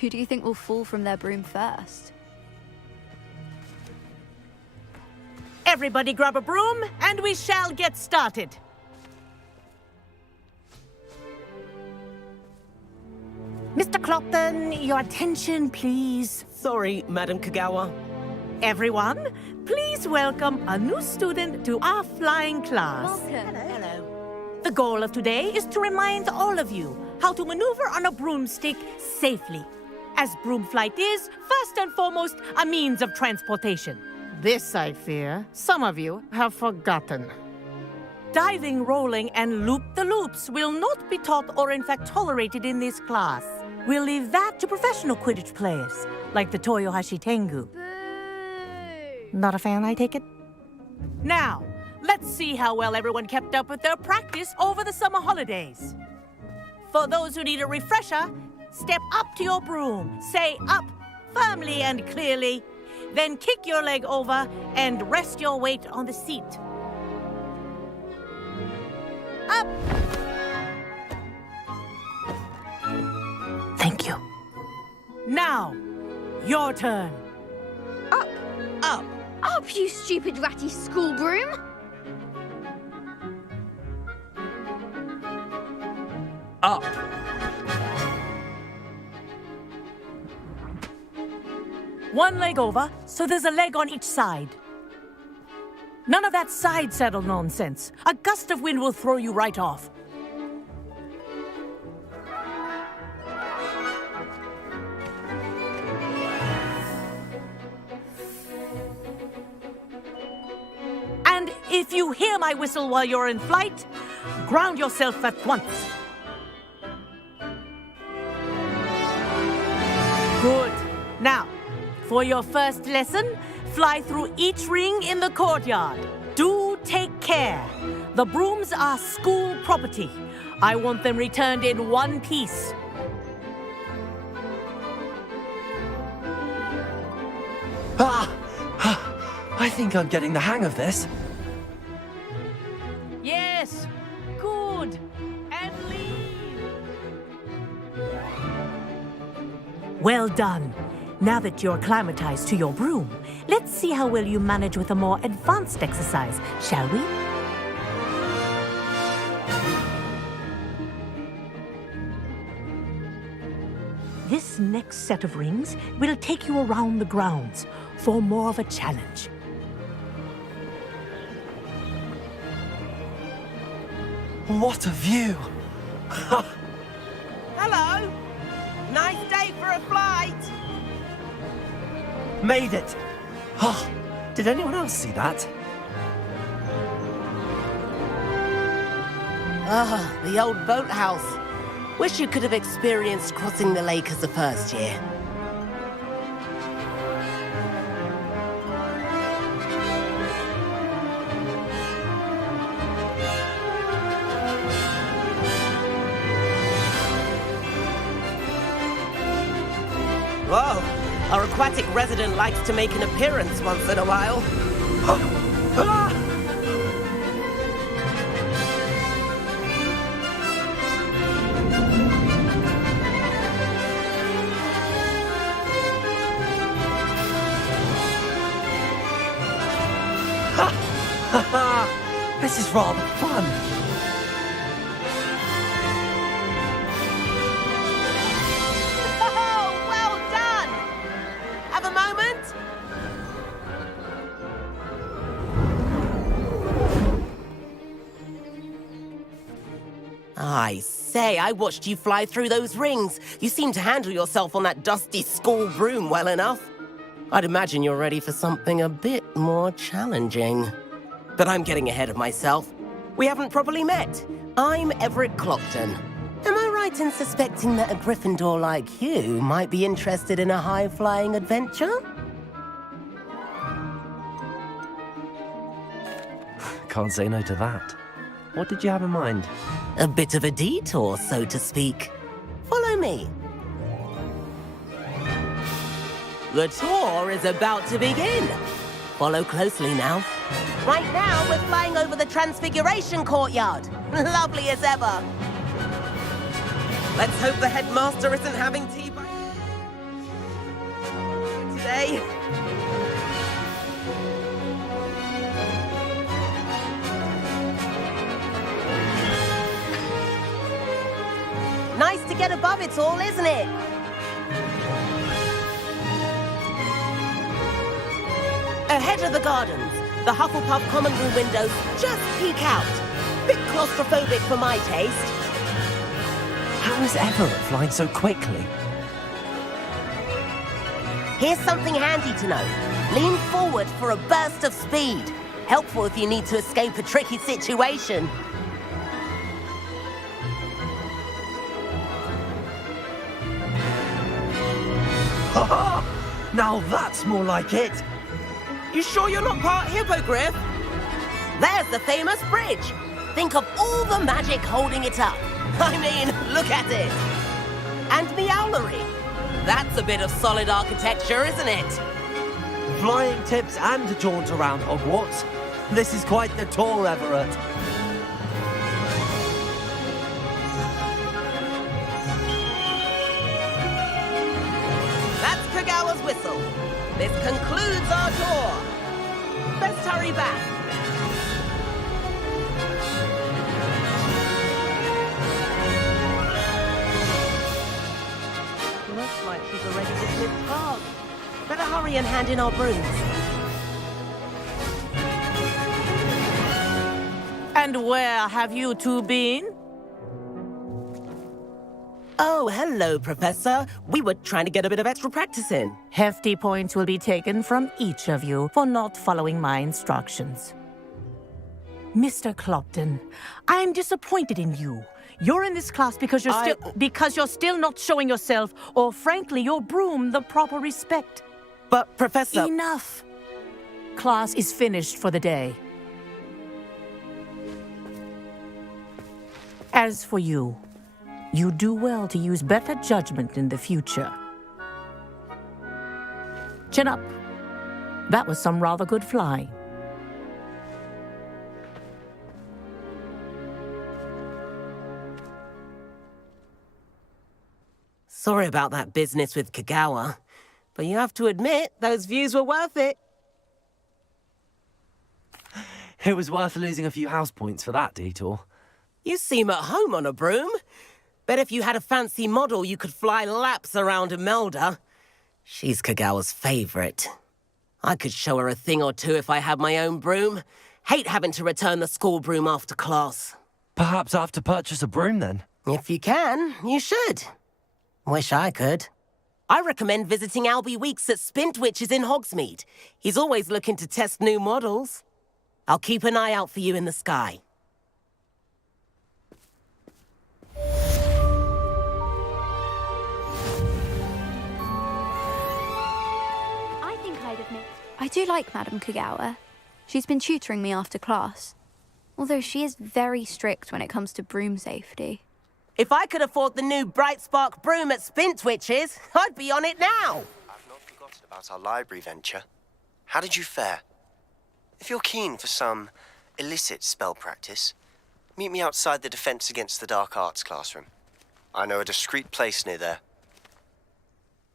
Who do you think will fall from their broom first? Everybody grab a broom, and we shall get started. Mr. Clopton, your attention, please. Sorry, Madam Kagawa. Everyone, please welcome a new student to our flying class. Welcome. Hello. The goal of today is to remind all of you how to maneuver on a broomstick safely, as broom flight is, first and foremost, a means of transportation. This, I fear, some of you have forgotten. Diving, rolling, and loop-the-loops will not be taught or in fact tolerated in this class. We'll leave that to professional Quidditch players, like the Toyohashi Tengu. Boo! Not a fan, I take it? Now, let's see how well everyone kept up with their practice over the summer holidays. For those who need a refresher, step up to your broom, say up firmly and clearly, then kick your leg over and rest your weight on the seat. Up! Thank you. Now, your turn. Up! Up. Up, you stupid ratty school broom! Up. One leg over, so there's a leg on each side. None of that side saddle nonsense. A gust of wind will throw you right off. And if you hear my whistle while you're in flight, ground yourself at once. Good. Now, for your first lesson, fly through each ring in the courtyard. Do take care. The brooms are school property. I want them returned in one piece. I think I'm getting the hang of this. Yes. Good. And leave. Well done. Now that you're acclimatized to your broom, let's see how well you manage with a more advanced exercise, shall we? This next set of rings will take you around the grounds for more of a challenge. What a view! Hello! Nice day for a flight! Made it! Oh, did anyone else see that? Ah, the old boathouse. Wish you could have experienced crossing the lake as a first year. Whoa! Our aquatic resident likes to make an appearance once in a while. This is rather fun. Oh, well done! Have a moment? I say, I watched you fly through those rings. You seem to handle yourself on that dusty school broom well enough. I'd imagine you're ready for something a bit more challenging. But I'm getting ahead of myself. We haven't properly met. I'm Everett Clopton. Am I right in suspecting that a Gryffindor like you might be interested in a high-flying adventure? Can't say no to that. What did you have in mind? A bit of a detour, so to speak. Follow me. The tour is about to begin. Follow closely now. Right now, we're flying over the Transfiguration Courtyard. Lovely as ever. Let's hope the headmaster isn't having tea by... say. Nice to get above it all, isn't it? Ahead of the gardens, the Hufflepuff common room windows just peek out. Bit claustrophobic for my taste. How is Everett flying so quickly? Here's something handy to know. Lean forward for a burst of speed. Helpful if you need to escape a tricky situation. Ha! Now that's more like it! You sure you're not part hippogriff? There's the famous bridge. Think of all the magic holding it up. I mean, look at it. And the owlery. That's a bit of solid architecture, isn't it? Flying tips and a jaunt around Hogwarts. This is quite the tour, Everett. That's Kagawa's whistle. This concludes our tour. Let's hurry back. Looks like she's already dismissed guards. Better hurry and hand in our brooms. And where have you two been? Oh, hello, Professor. We were trying to get a bit of extra practice in. Hefty points will be taken from each of you for not following my instructions. Mr. Clopton, I'm disappointed in you. You're in this class because you're still not showing yourself, or frankly, your broom the proper respect. But, Professor... Enough. Class is finished for the day. As for you, you do well to use better judgment in the future. Chin up. That was some rather good flying. Sorry about that business with Kagawa, but you have to admit, those views were worth it. It was worth losing a few house points for that detour. You seem at home on a broom. Bet if you had a fancy model, you could fly laps around Imelda. She's Kagawa's favorite. I could show her a thing or two if I had my own broom. Hate having to return the school broom after class. Perhaps I have to purchase a broom then? If you can, you should. Wish I could. I recommend visiting Albie Weeks at Spintwitches in Hogsmeade. He's always looking to test new models. I'll keep an eye out for you in the sky. I think I'd admit I do like Madame Kagawa. She's been tutoring me after class. Although she is very strict when it comes to broom safety. If I could afford the new Bright Spark broom at Spintwitches, I'd be on it now. I've not forgotten about our library venture. How did you fare? If you're keen for some illicit spell practice, meet me outside the Defense Against the Dark Arts classroom. I know a discreet place near there.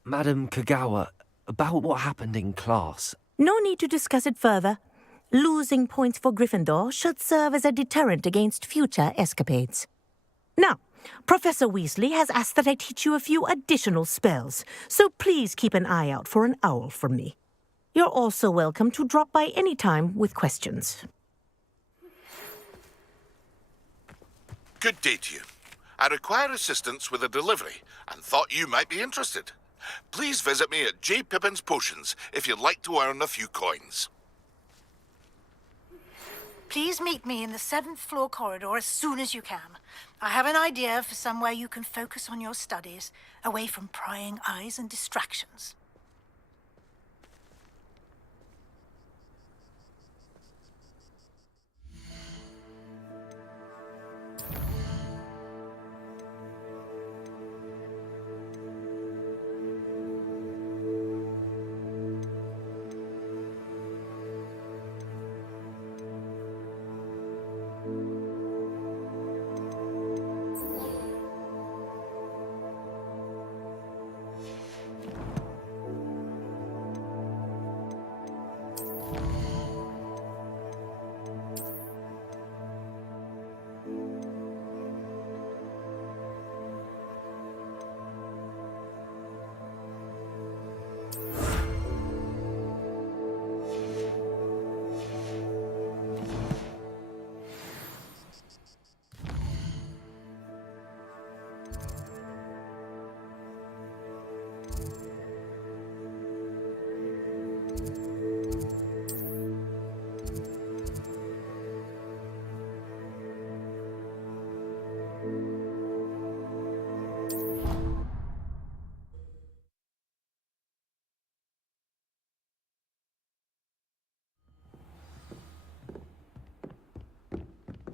Madam Kagawa, about what happened in class. No need to discuss it further. Losing points for Gryffindor should serve as a deterrent against future escapades. Now, Professor Weasley has asked that I teach you a few additional spells, so please keep an eye out for an owl from me. You're also welcome to drop by any time with questions. Good day to you. I require assistance with a delivery and thought you might be interested. Please visit me at J. Pippin's Potions if you'd like to earn a few coins. Please meet me in the 7th floor corridor as soon as you can. I have an idea for somewhere you can focus on your studies, away from prying eyes and distractions.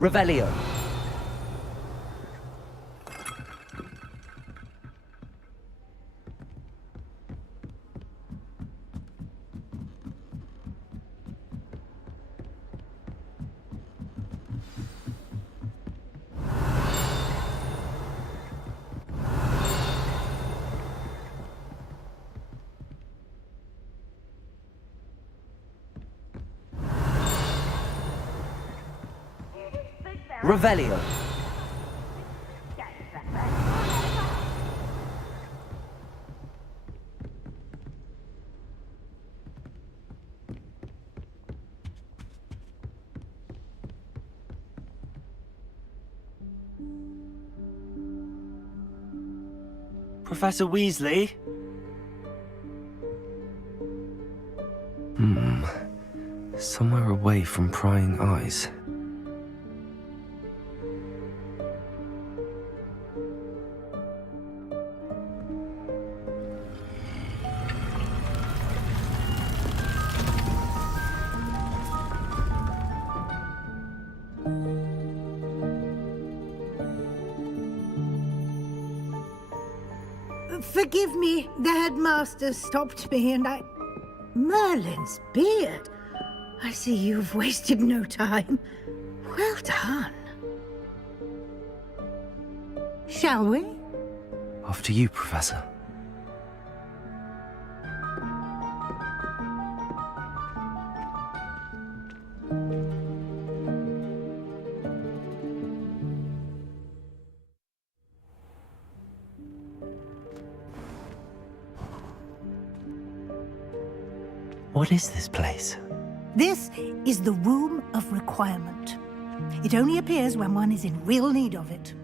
Revelio. Revelio. Professor Weasley? Somewhere away from prying eyes. Forgive me, the headmaster stopped me and I... Merlin's beard. I see you've wasted no time. Well done. Shall we? After you, Professor. What is this place? This is the Room of Requirement. It only appears when one is in real need of it.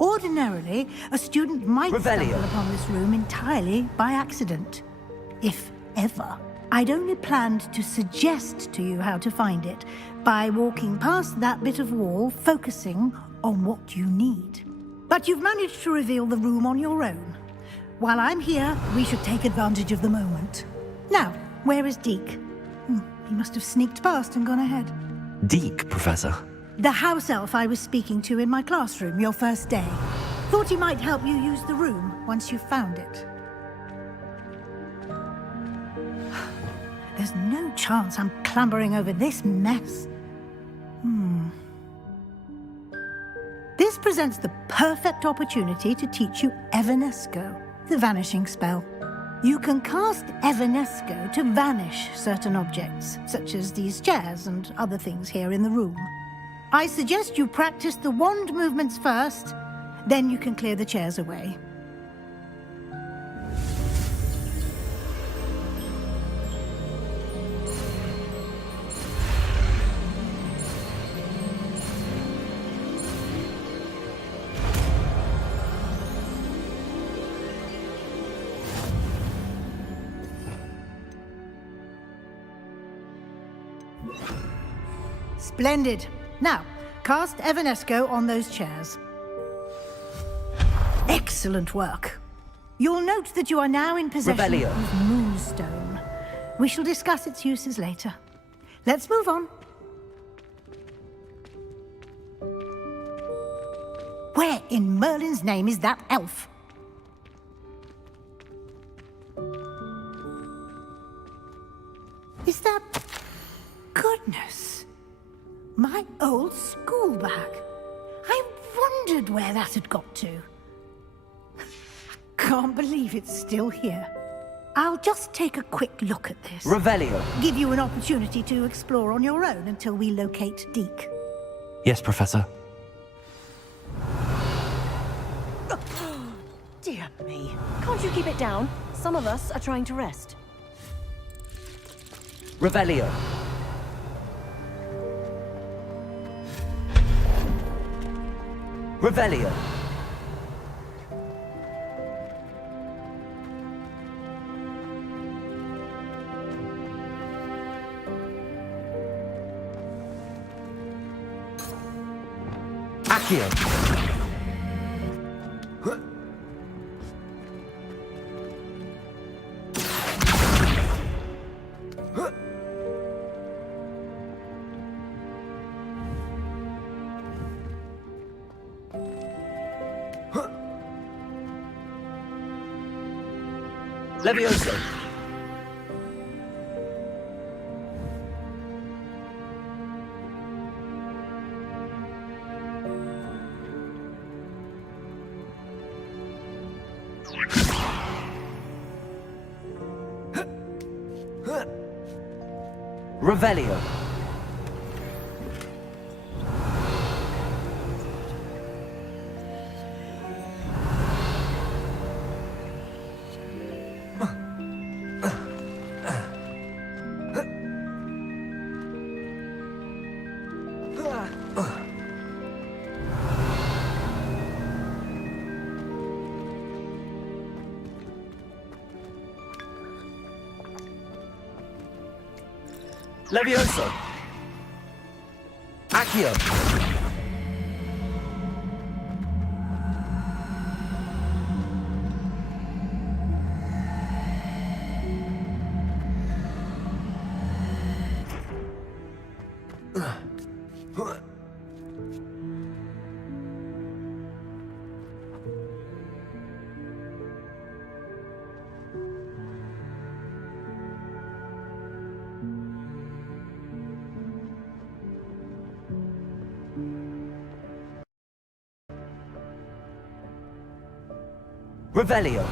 Ordinarily, a student might stumble upon this room entirely by accident. If ever. I'd only planned to suggest to you how to find it by walking past that bit of wall, focusing on what you need. But you've managed to reveal the room on your own. While I'm here, we should take advantage of the moment. Now, where is Deke? He must have sneaked past and gone ahead. Deke, Professor. The house elf I was speaking to in my classroom your first day. Thought he might help you use the room once you found it. There's no chance I'm clambering over this mess. This presents the perfect opportunity to teach you Evanesco, the vanishing spell. You can cast Evanesco to vanish certain objects, such as these chairs and other things here in the room. I suggest you practice the wand movements first, then you can clear the chairs away. Splendid. Now, cast Evanesco on those chairs. Excellent work. You'll note that you are now in possession of Moonstone. We shall discuss its uses later. Let's move on. Where in Merlin's name is that elf? Is that... Goodness. My old school bag. I wondered where that had got to. I can't believe it's still here. I'll just take a quick look at this. Revelio. Give you an opportunity to explore on your own until we locate Deke. Yes, Professor. Dear me. Can't you keep it down? Some of us are trying to rest. Revelio. Revelio. Accio. Levioso. Revelio. Levioso. Accio. Revelio.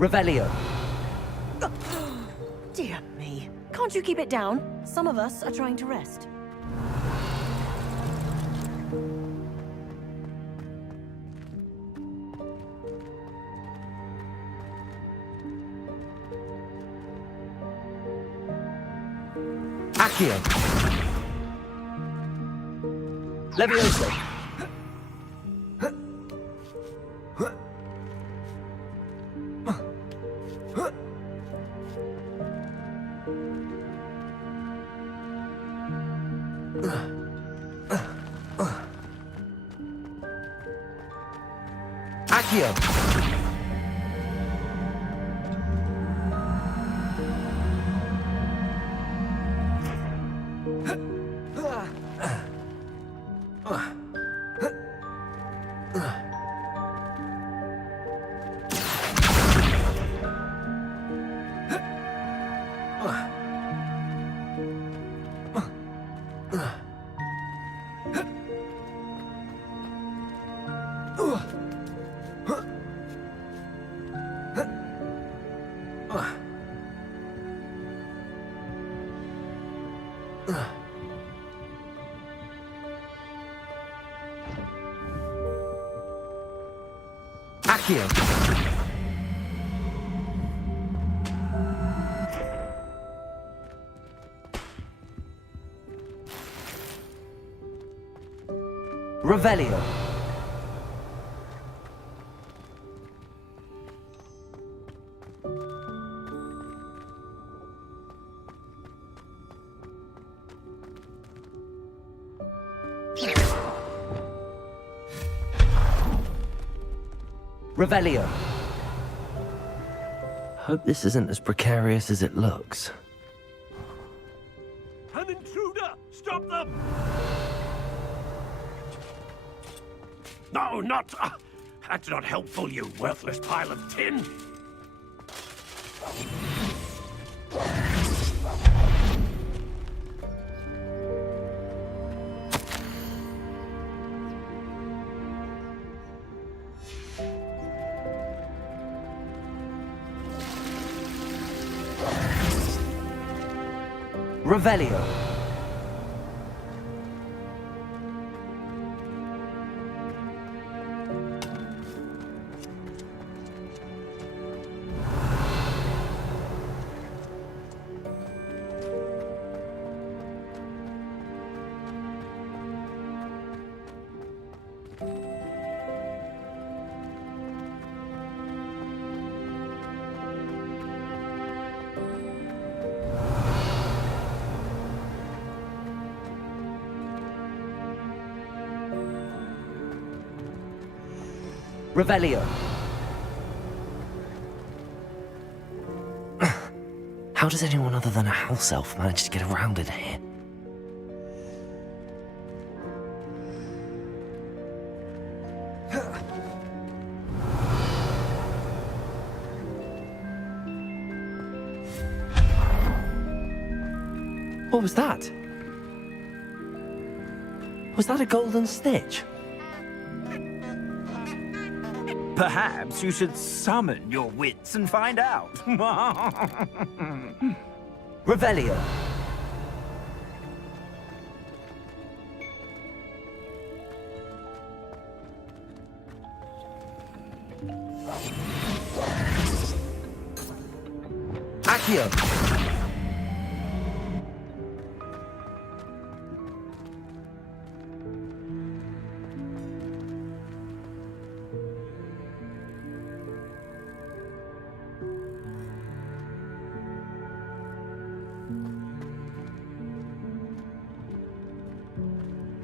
Revelio. Dear me. Can't you keep it down? Some of us are trying to rest. Accio. Levioso. Accio. Accio. Revelio. Revelio. Hope this isn't as precarious as it looks. An intruder! Stop them! No, not... that's not helpful, you worthless pile of tin. Revelio. Revelio. How does anyone other than a house elf manage to get around in here? What was that? Was that a golden stitch? Perhaps you should summon your wits and find out. Revelio. Accio.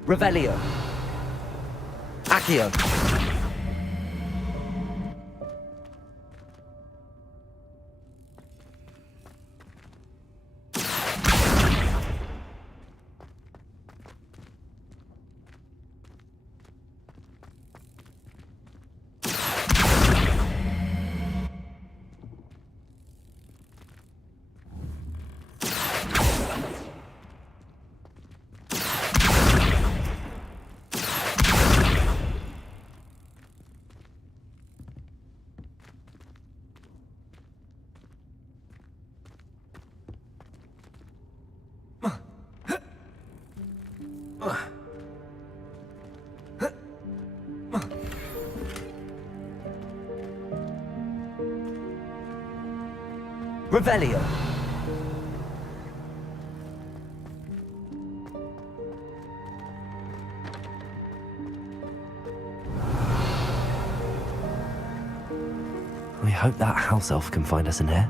Revelio. Accio. Revelio. We hope that house elf can find us in here.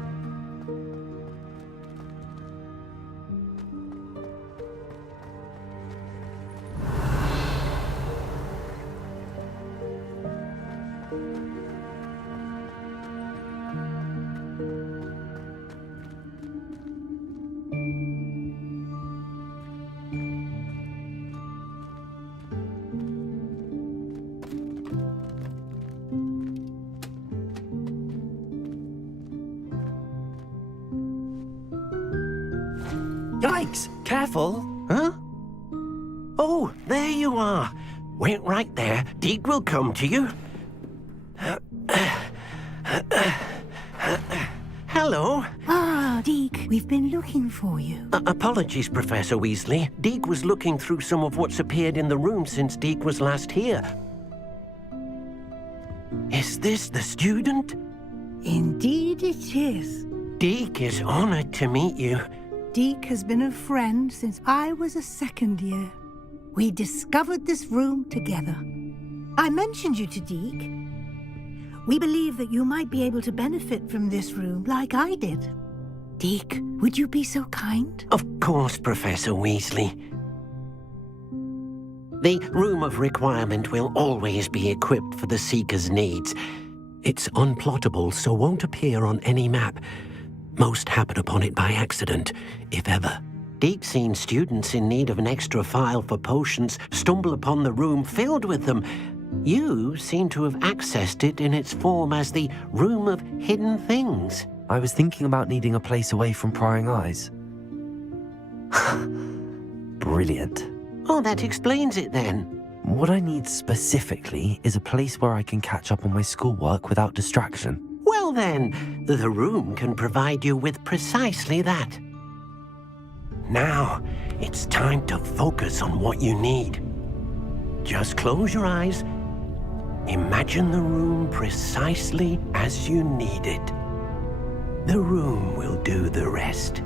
Yikes! Careful! Huh? Oh, there you are. Wait right there. Deke will come to you. Hello. Ah, Deke, we've been looking for you. Apologies, Professor Weasley. Deke was looking through some of what's appeared in the room since Deke was last here. Is this the student? Indeed it is. Deke is honored to meet you. Deke has been a friend since I was a second year. We discovered this room together. I mentioned you to Deke. We believe that you might be able to benefit from this room like I did. Deke, would you be so kind? Of course, Professor Weasley. The Room of Requirement will always be equipped for the Seeker's needs. It's unplottable, so won't appear on any map. Most happen upon it by accident, if ever. Deke's seen students in need of an extra file for potions stumble upon the room filled with them. You seem to have accessed it in its form as the Room of Hidden Things. I was thinking about needing a place away from prying eyes. Brilliant. Oh, that explains it then. What I need specifically is a place where I can catch up on my schoolwork without distraction. Well then, the room can provide you with precisely that. Now, it's time to focus on what you need. Just close your eyes. Imagine the room precisely as you need it. The room will do the rest.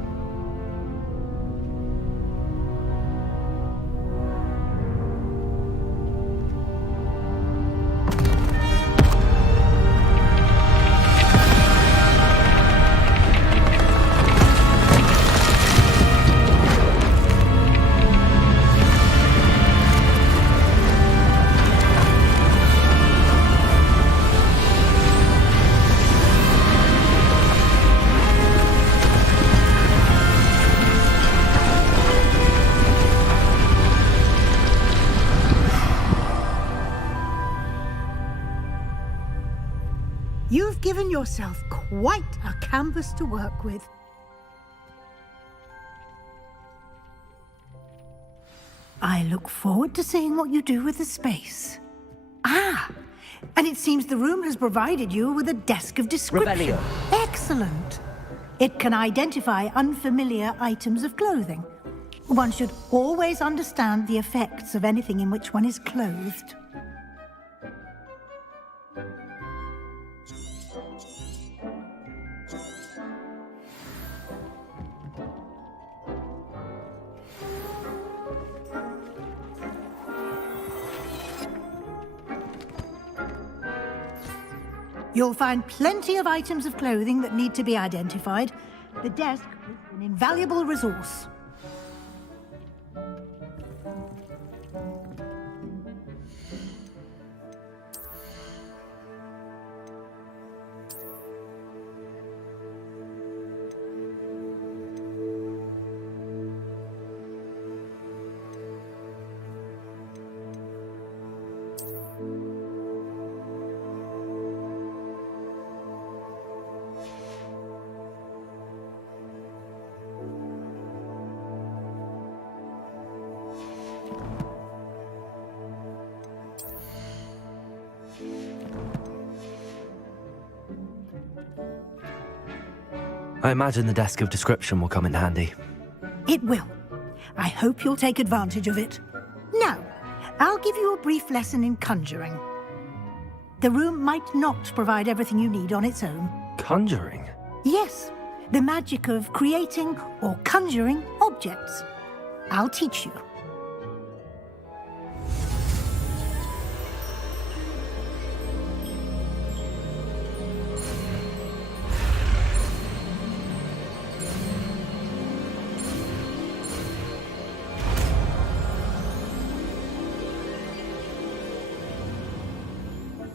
You've given yourself quite a canvas to work with. I look forward to seeing what you do with the space. Ah, and it seems the room has provided you with a desk of description. Revelio. Excellent. It can identify unfamiliar items of clothing. One should always understand the effects of anything in which one is clothed. You'll find plenty of items of clothing that need to be identified. The desk is an invaluable resource. I imagine the desk of description will come in handy. It will. I hope you'll take advantage of it. Now, I'll give you a brief lesson in conjuring. The room might not provide everything you need on its own. Conjuring? Yes, the magic of creating or conjuring objects. I'll teach you.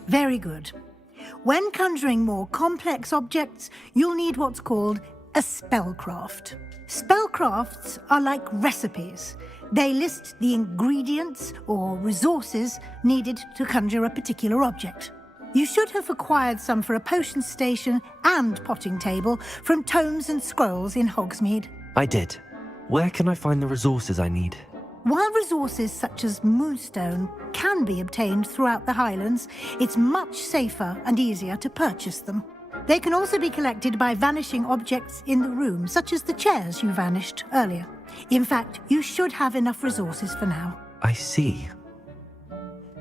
Very good. When conjuring more complex objects, you'll need what's called a spellcraft. Spellcrafts are like recipes. They list the ingredients or resources needed to conjure a particular object. You should have acquired some for a potion station and potting table from tomes and scrolls in Hogsmeade. I did. Where can I find the resources I need? While resources such as moonstone can be obtained throughout the Highlands, it's much safer and easier to purchase them. They can also be collected by vanishing objects in the room, such as the chairs you vanished earlier. In fact, you should have enough resources for now. I see.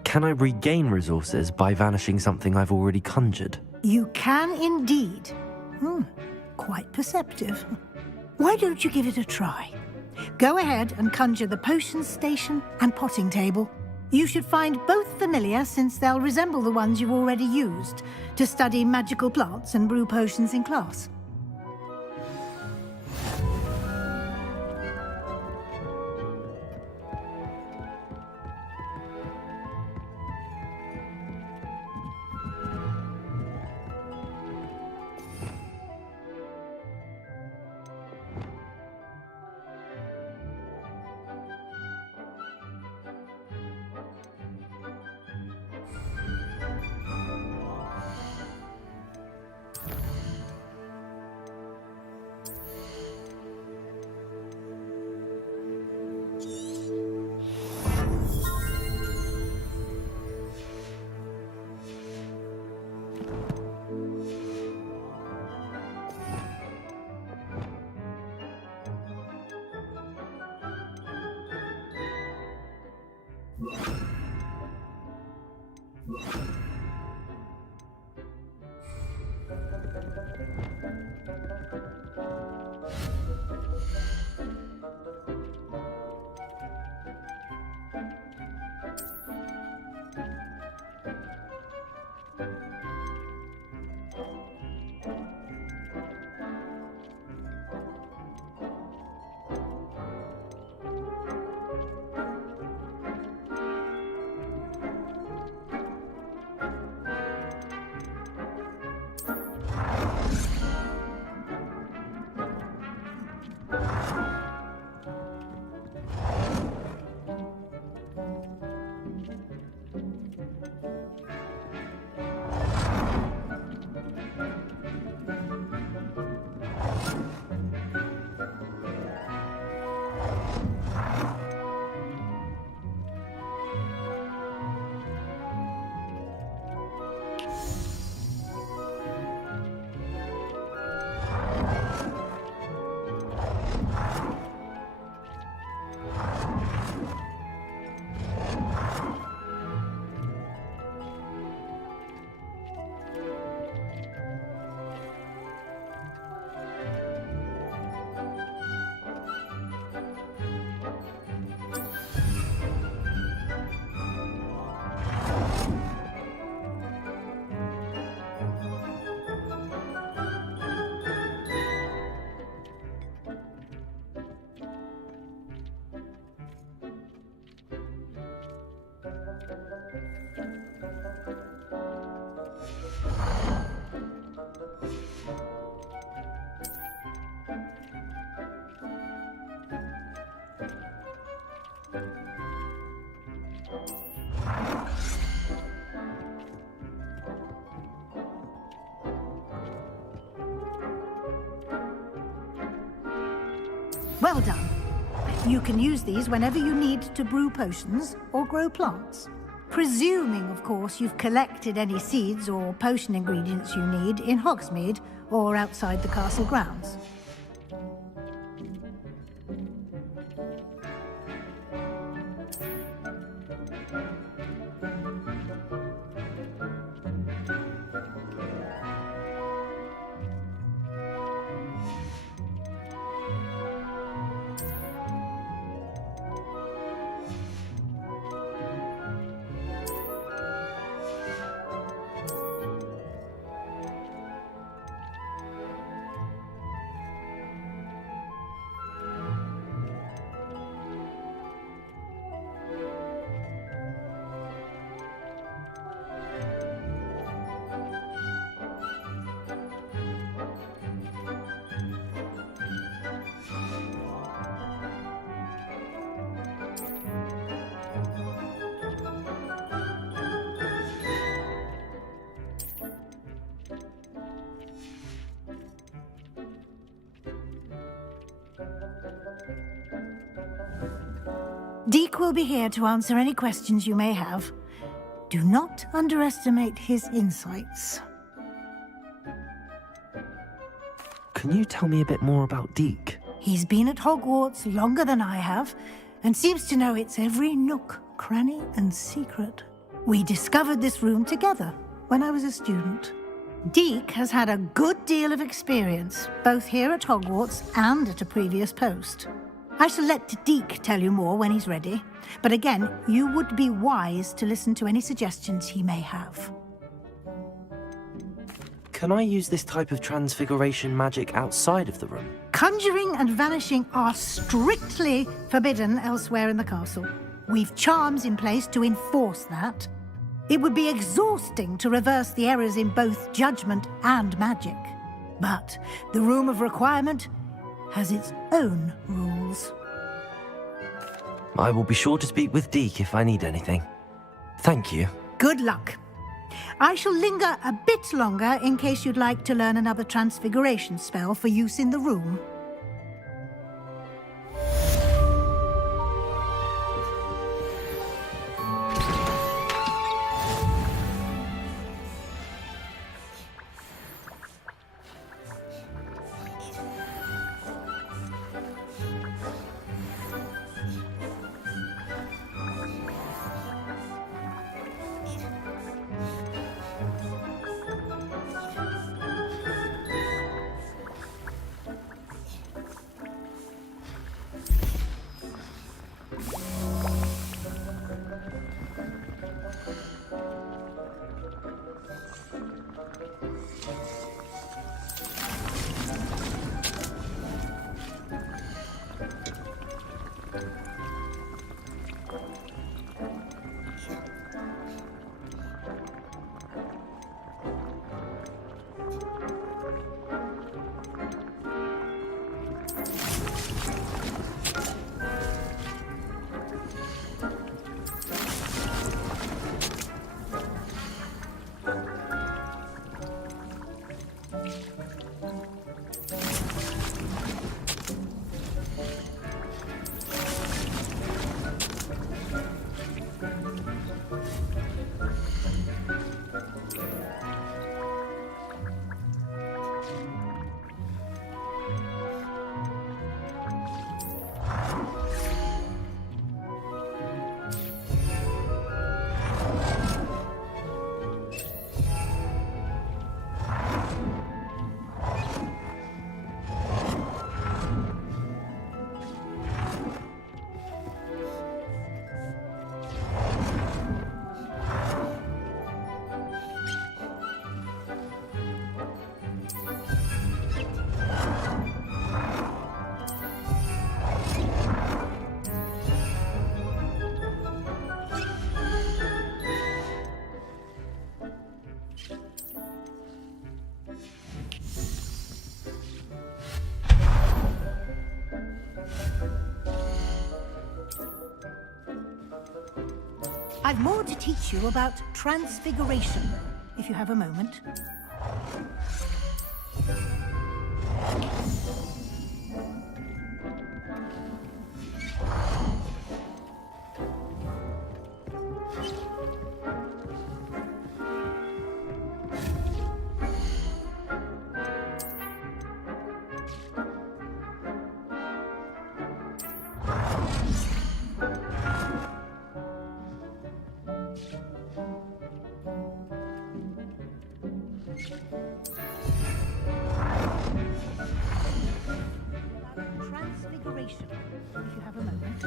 Can I regain resources by vanishing something I've already conjured? You can indeed. Quite perceptive. Why don't you give it a try? Go ahead and conjure the potion station and potting table. You should find both familiar, since they'll resemble the ones you've already used to study magical plants and brew potions in class. Well done. You can use these whenever you need to brew potions or grow plants. Presuming, of course, you've collected any seeds or potion ingredients you need in Hogsmeade or outside the castle grounds. Deke will be here to answer any questions you may have. Do not underestimate his insights. Can you tell me a bit more about Deke? He's been at Hogwarts longer than I have, and seems to know its every nook, cranny, and secret. We discovered this room together when I was a student. Deke has had a good deal of experience, both here at Hogwarts and at a previous post. I shall let Deke tell you more when he's ready, but again, you would be wise to listen to any suggestions he may have. Can I use this type of transfiguration magic outside of the room? Conjuring and vanishing are strictly forbidden elsewhere in the castle. We've charms in place to enforce that. It would be exhausting to reverse the errors in both judgment and magic. But the Room of Requirement has its own rules. I will be sure to speak with Deke if I need anything. Thank you. Good luck. I shall linger a bit longer in case you'd like to learn another transfiguration spell for use in the room. I've more to teach you about transfiguration, if you have a moment. Transfiguration, if you have a moment.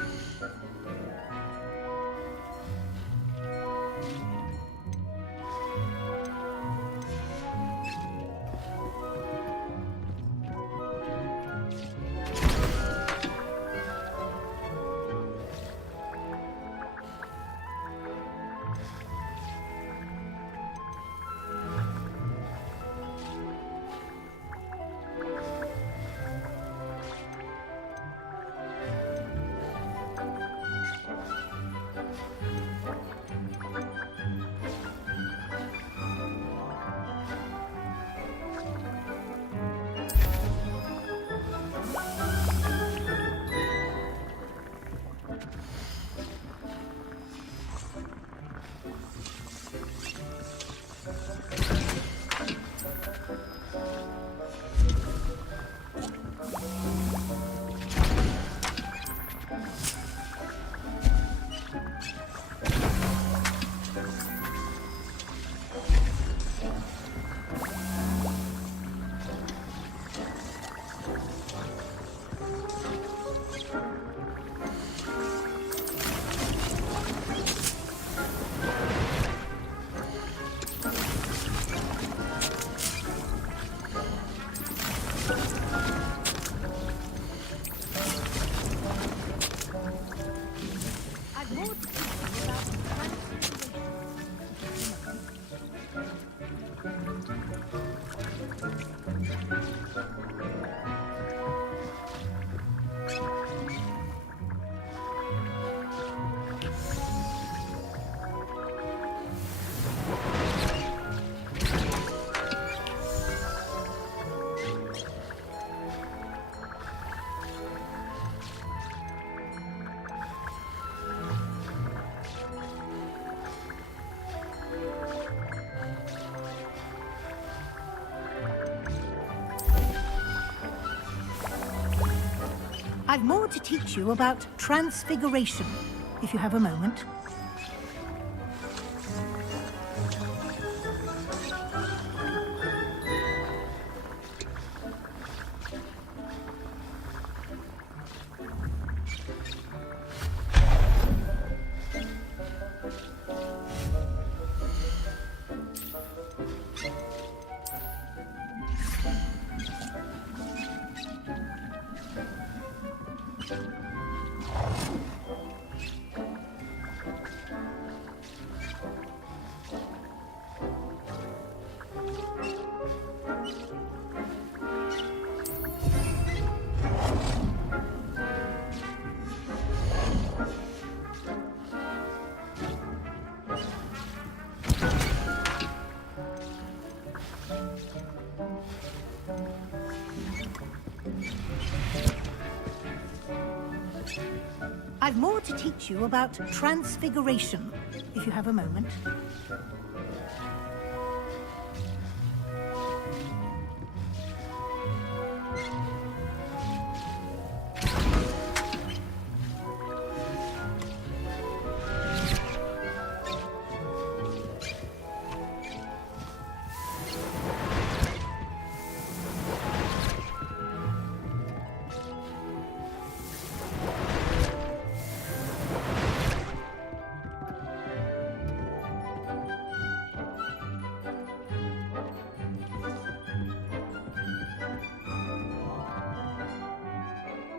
I've more to teach you about transfiguration, if you have a moment. I've more to teach you about transfiguration, if you have a moment.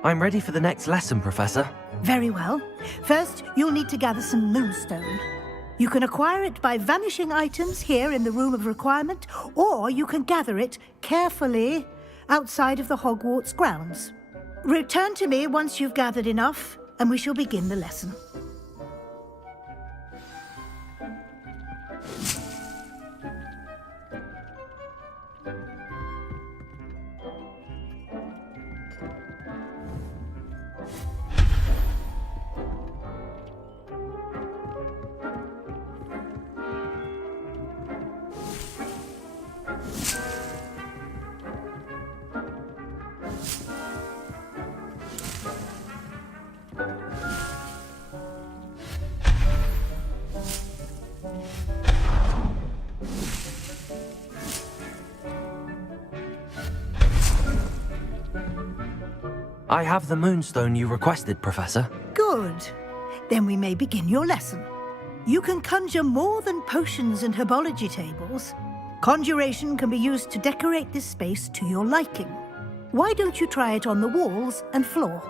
I'm ready for the next lesson, Professor. Very well. First, you'll need to gather some moonstone. You can acquire it by vanishing items here in the Room of Requirement, or you can gather it carefully outside of the Hogwarts grounds. Return to me once you've gathered enough, and we shall begin the lesson. I have the moonstone you requested, Professor. Good. Then we may begin your lesson. You can conjure more than potions and herbology tables. Conjuration can be used to decorate this space to your liking. Why don't you try it on the walls and floor?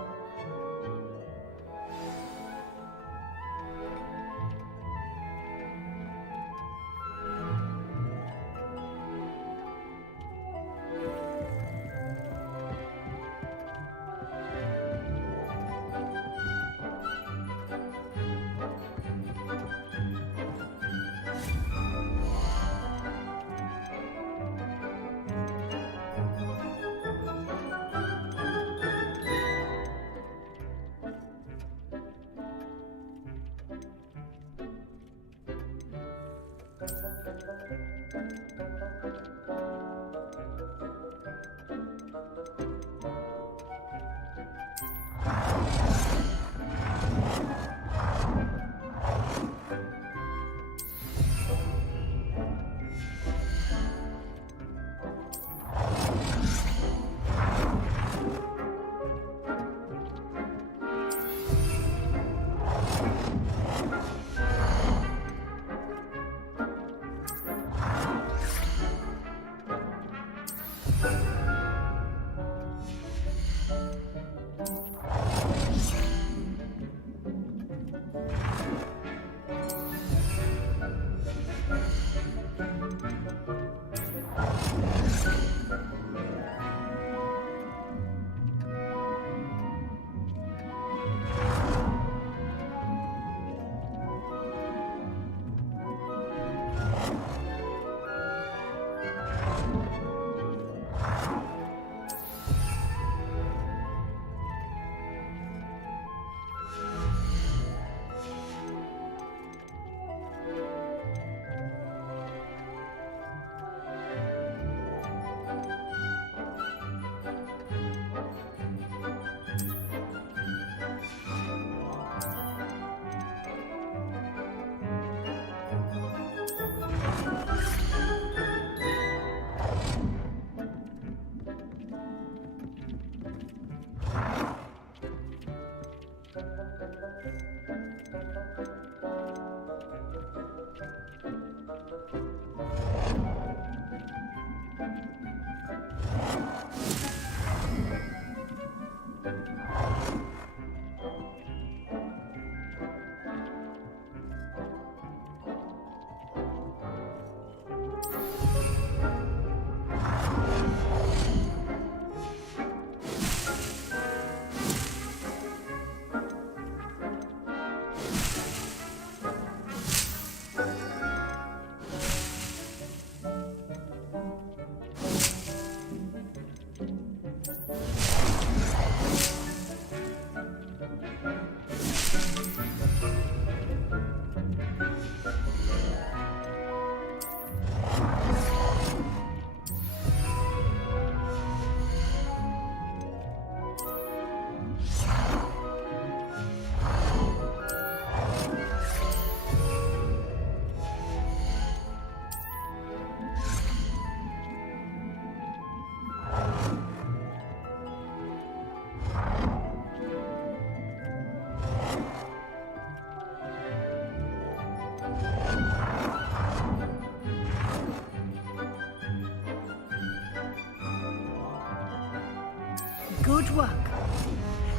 Good work.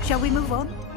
Shall we move on?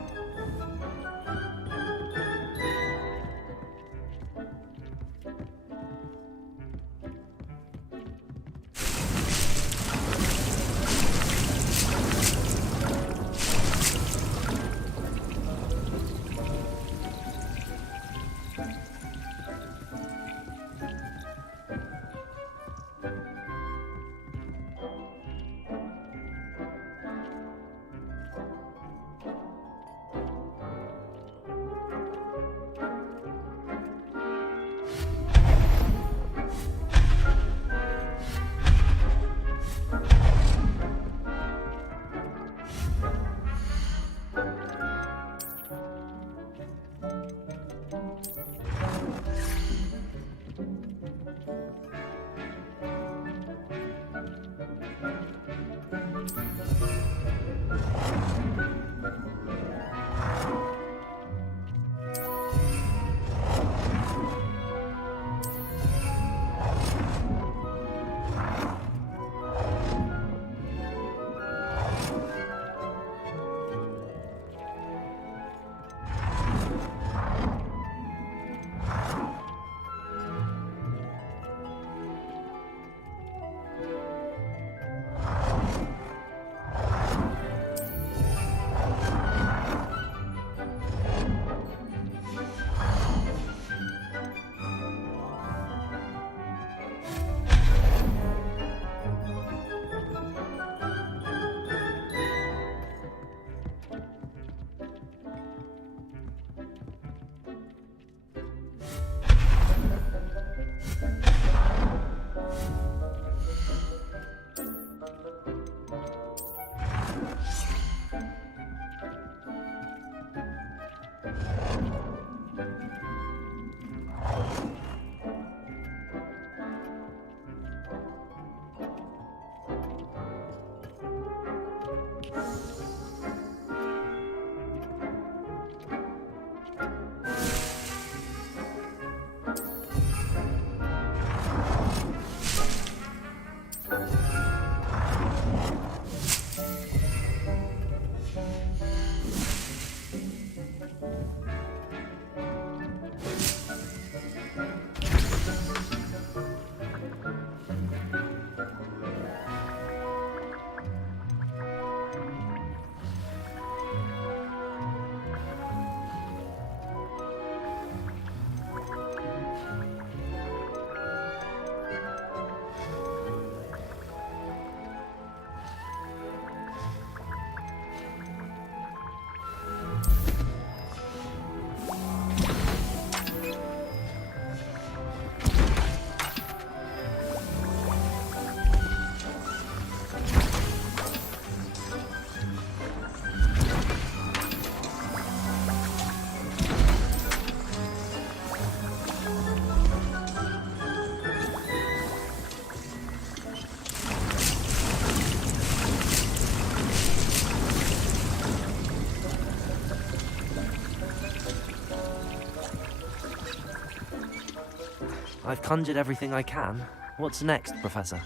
I've conjured everything I can. What's next, Professor?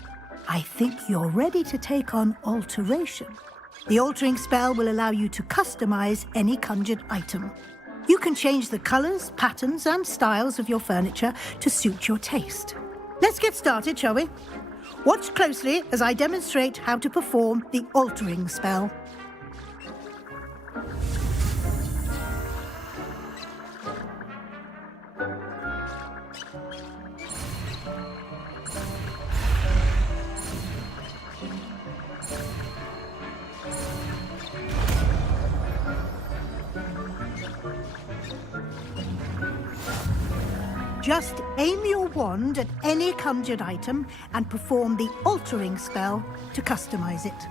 I think you're ready to take on alteration. The altering spell will allow you to customize any conjured item. You can change the colors, patterns, and styles of your furniture to suit your taste. Let's get started, shall we? Watch closely as I demonstrate how to perform the altering spell. Just aim your wand at any conjured item and perform the altering spell to customize it.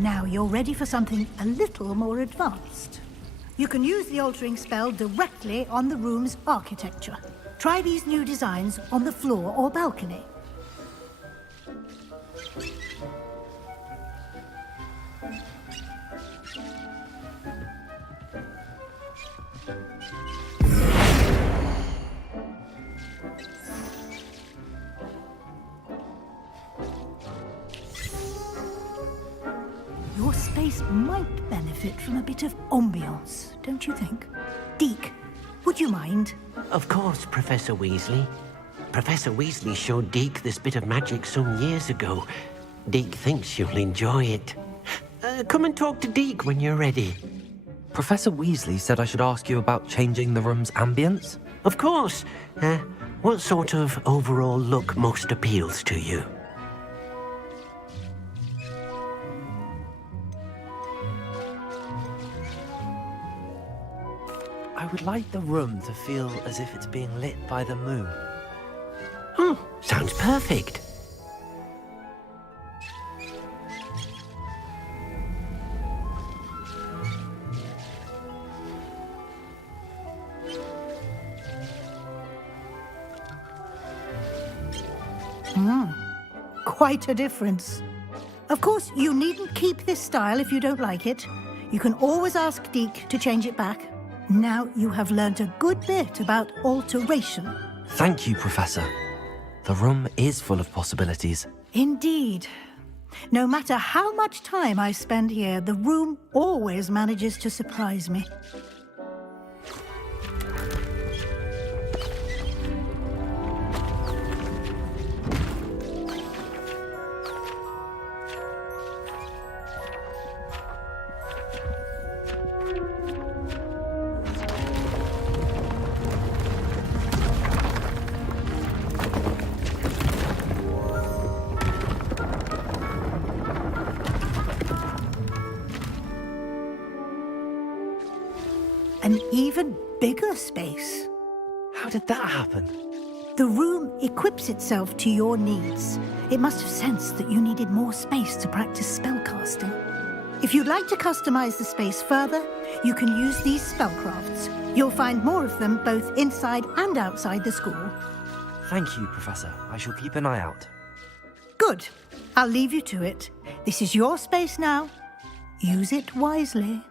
Now you're ready for something a little more advanced. You can use the altering spell directly on the room's architecture. Try these new designs on the floor or balcony. Your space might benefit from a bit of ambiance, don't you think? Deke, would you mind? Of course, Professor Weasley. Professor Weasley showed Deke this bit of magic some years ago. Deke thinks you'll enjoy it. Come and talk to Deke when you're ready. Professor Weasley said I should ask you about changing the room's ambience? Of course. What sort of overall look most appeals to you? I would like the room to feel as if it's being lit by the moon. Oh, sounds perfect. Quite a difference. Of course, you needn't keep this style if you don't like it. You can always ask Deke to change it back. Now you have learnt a good bit about alteration. Thank you, Professor. The room is full of possibilities. Indeed. No matter how much time I spend here, the room always manages to surprise me. even bigger space. How did that happen? The room equips itself to your needs. It must have sensed that you needed more space to practice spellcasting. If you'd like to customize the space further, you can use these spellcrafts. You'll find more of them both inside and outside the school. Thank you, Professor. I shall keep an eye out. Good. I'll leave you to it. This is your space now. Use it wisely.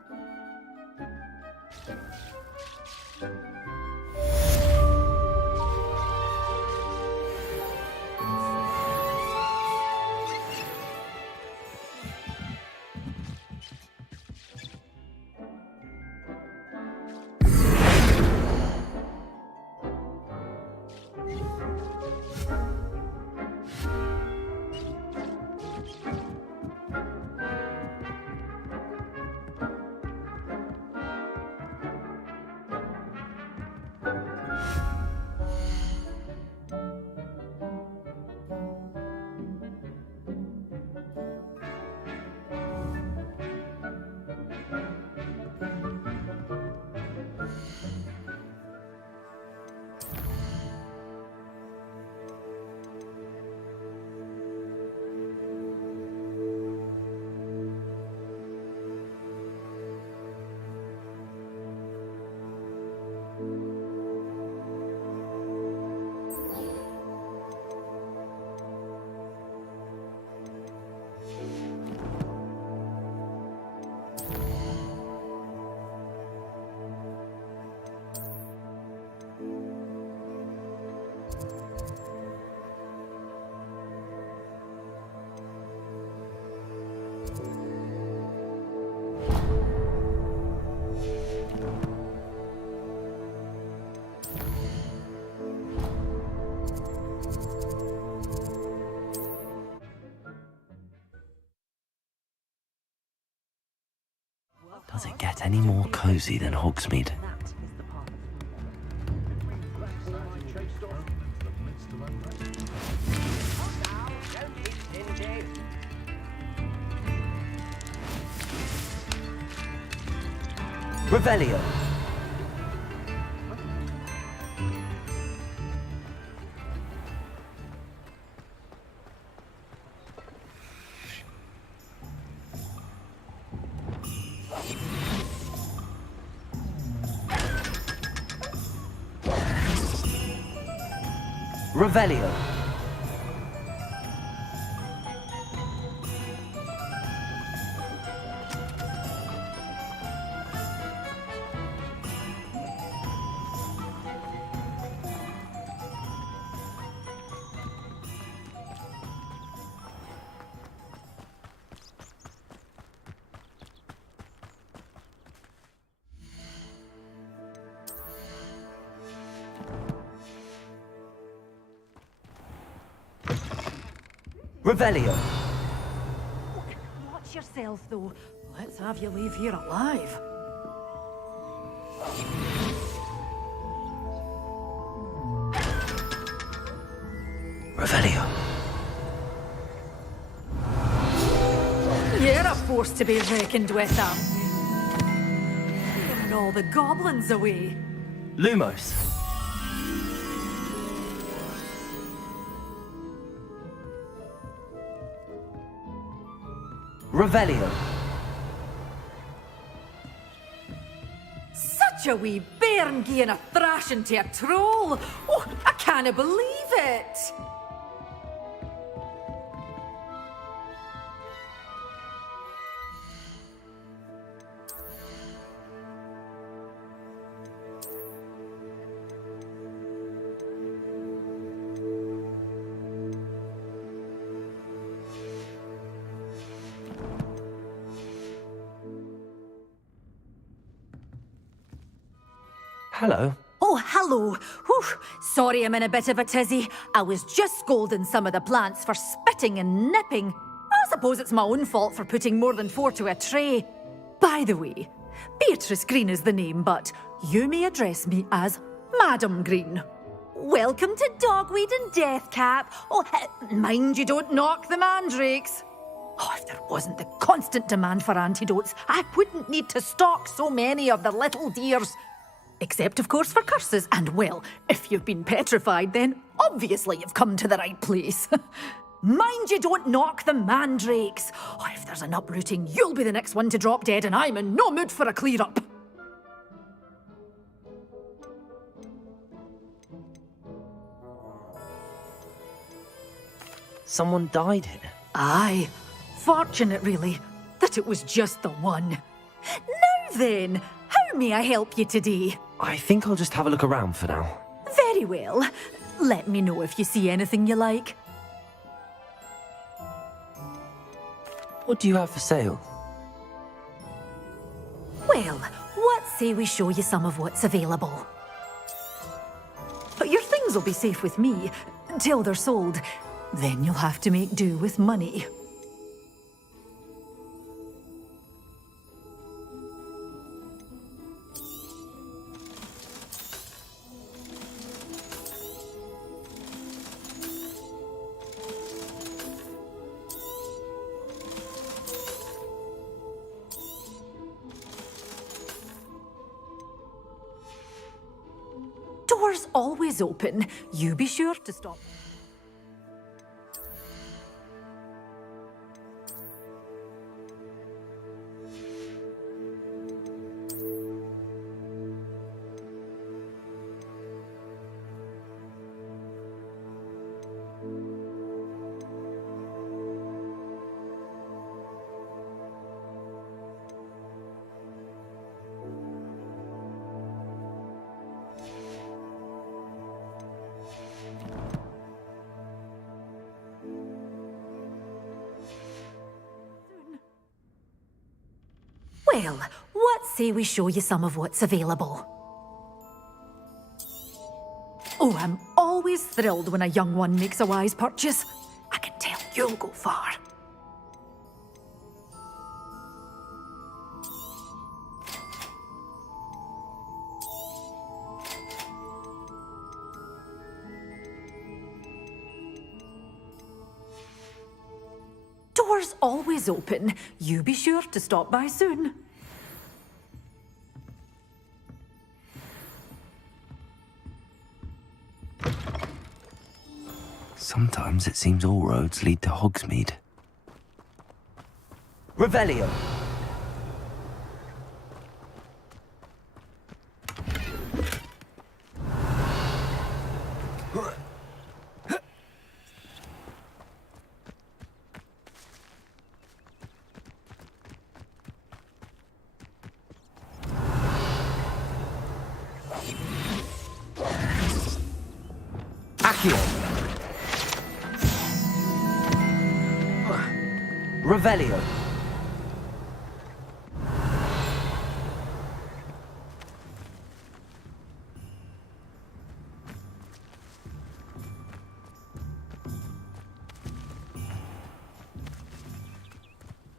Does it get any more cozy than Hogsmeade? Revelio. Revelio. Revelio. Watch yourself, though. Let's have you leave here alive. Revelio. You're a force to be reckoned with, and all the goblins away. Lumos. Revelio. Such a wee bairn gieing a thrashing to a troll. Oh, I can't believe it. Hello. Oh, hello. Whew. Sorry I'm in a bit of a tizzy. I was just scolding some of the plants for spitting and nipping. I suppose it's my own fault for putting more than 4 to a tray. By the way, Beatrice Green is the name, but you may address me as Madam Green. Welcome to Dogweed and Deathcap. Oh, mind you don't knock the mandrakes. Oh, if there wasn't the constant demand for antidotes, I wouldn't need to stock so many of the little dears. Except, of course, for curses. And, well, if you've been petrified, then obviously you've come to the right place. Mind you don't knock the mandrakes. Oh, if there's an uprooting, you'll be the next one to drop dead, and I'm in no mood for a clear-up. Someone died here. Aye. Fortunate, really, that it was just the one. Now then, how may I help you today? I think I'll just have a look around for now. Very well. Let me know if you see anything you like. What do you have for sale? Well, what say we show you some of what's available? But your things will be safe with me, till they're sold. Then you'll have to make do with money. Doors always open. You be sure to stop. Well, what say we show you some of what's available? Oh, I'm always thrilled when a young one makes a wise purchase. I can tell you'll go far. Doors always open. You be sure to stop by soon. Sometimes it seems all roads lead to Hogsmeade. Revelio. Revelio.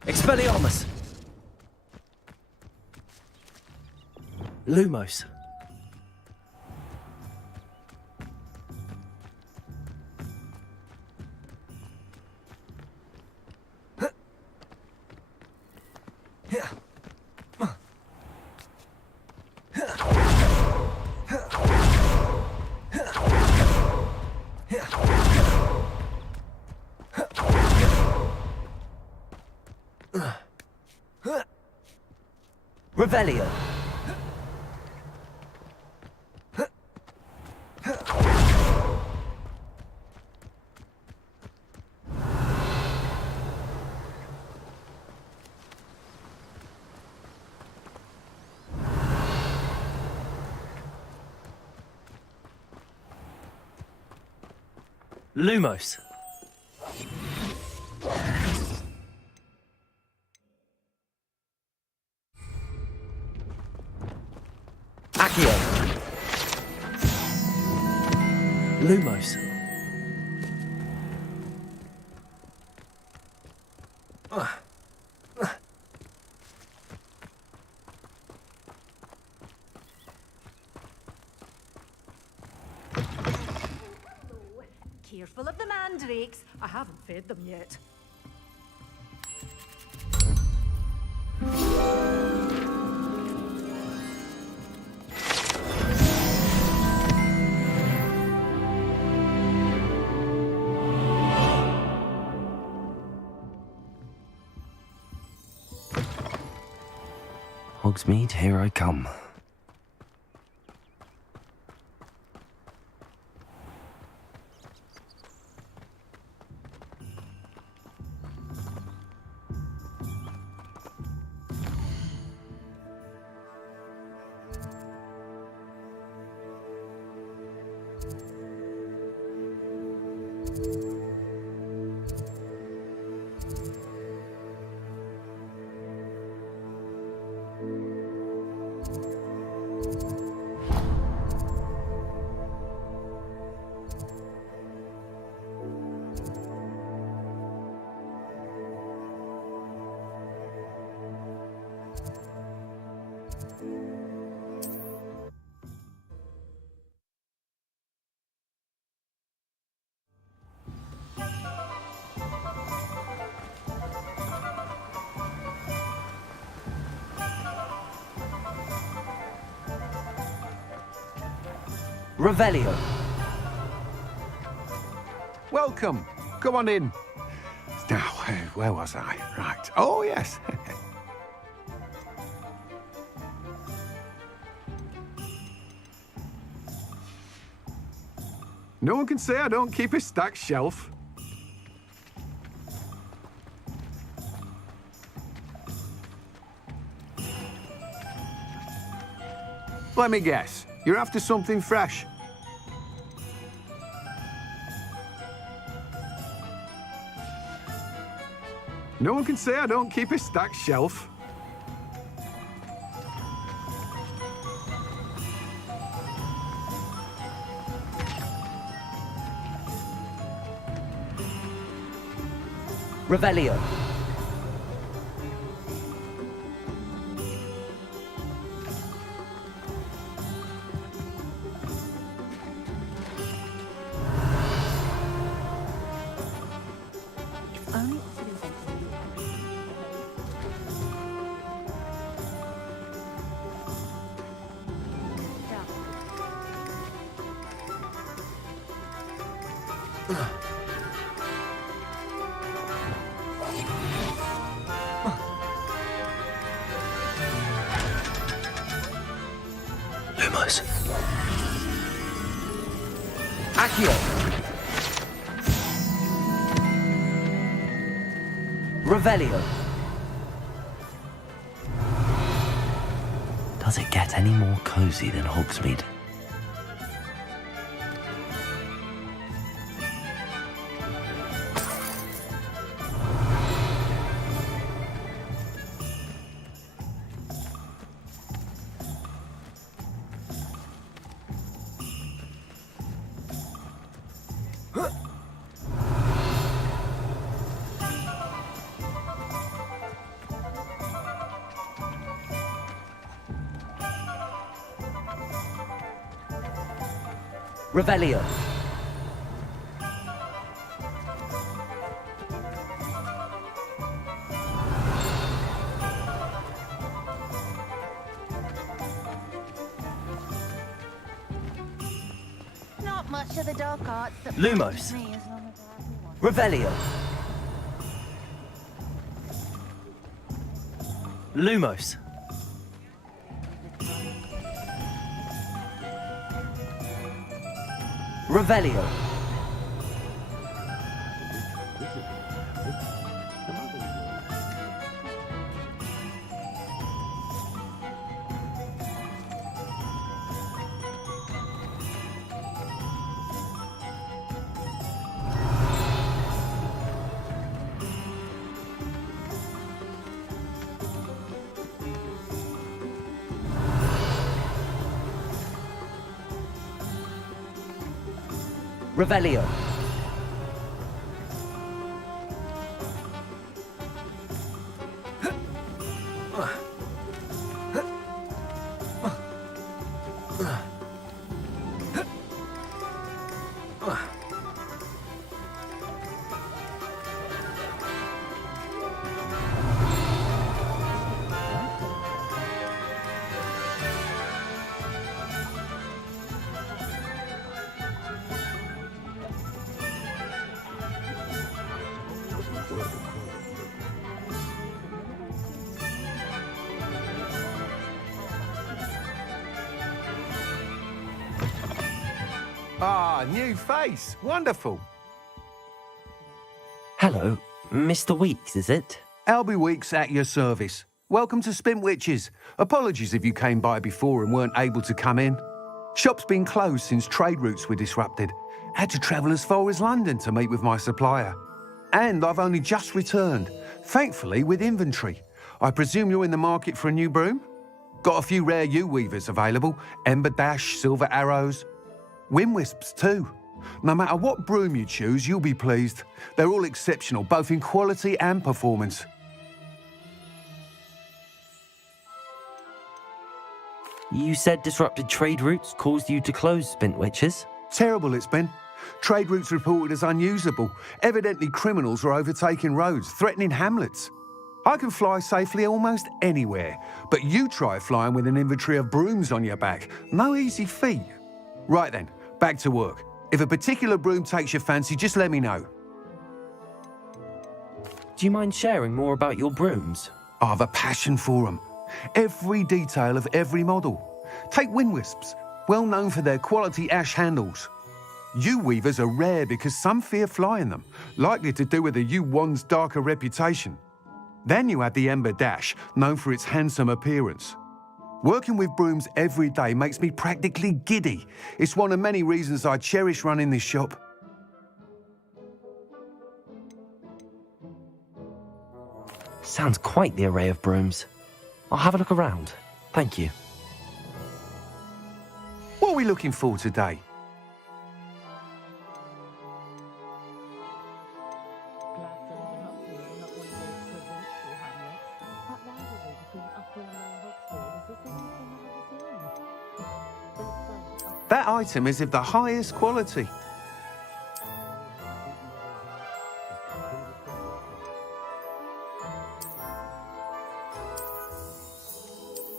Expelliarmus. Lumos. Revelio. Lumos. Accio. Lumos. Careful of the mandrakes. I haven't fed them yet. Hogsmeade, here I come. Revelio. Welcome. Come on in. Now, where was I? Right. Oh, yes. No one can say I don't keep a stacked shelf. Let me guess. You're after something fresh. No one can say I don't keep a stacked shelf. Revelio. Lumos. Accio. Revelio. Does it get any more cozy than Hogsmeade? Revelio. Not much of the dark arts that Lumos. me as long as I want. Revelio. Lumos. Revelio. Revelio. Ah, new face. Wonderful. Hello, Mr. Weeks, is it? Albie Weeks at your service. Welcome to Spintwitches. Apologies if you came by before and weren't able to come in. Shop's been closed since trade routes were disrupted. Had to travel as far as London to meet with my supplier. And I've only just returned, thankfully with inventory. I presume you're in the market for a new broom? Got a few rare U-weavers available. Ember Dash, Silver Arrows. Wind Wisps too. No matter what broom you choose, you'll be pleased. They're all exceptional, both in quality and performance. You said disrupted trade routes caused you to close Spintwitches? Terrible it's been. Trade routes reported as unusable. Evidently criminals are overtaking roads, threatening hamlets. I can fly safely almost anywhere, but you try flying with an inventory of brooms on your back. No easy feat. Right then, back to work. If a particular broom takes your fancy, just let me know. Do you mind sharing more about your brooms? I have a passion for them. Every detail of every model. Take Wind Wisps, well known for their quality ash handles. U-weavers are rare because some fear flying them, likely to do with the U-Wand's darker reputation. Then you have the Ember Dash, known for its handsome appearance. Working with brooms every day makes me practically giddy. It's one of many reasons I cherish running this shop. Sounds quite the array of brooms. I'll have a look around. Thank you. What are we looking for today? That item is of the highest quality.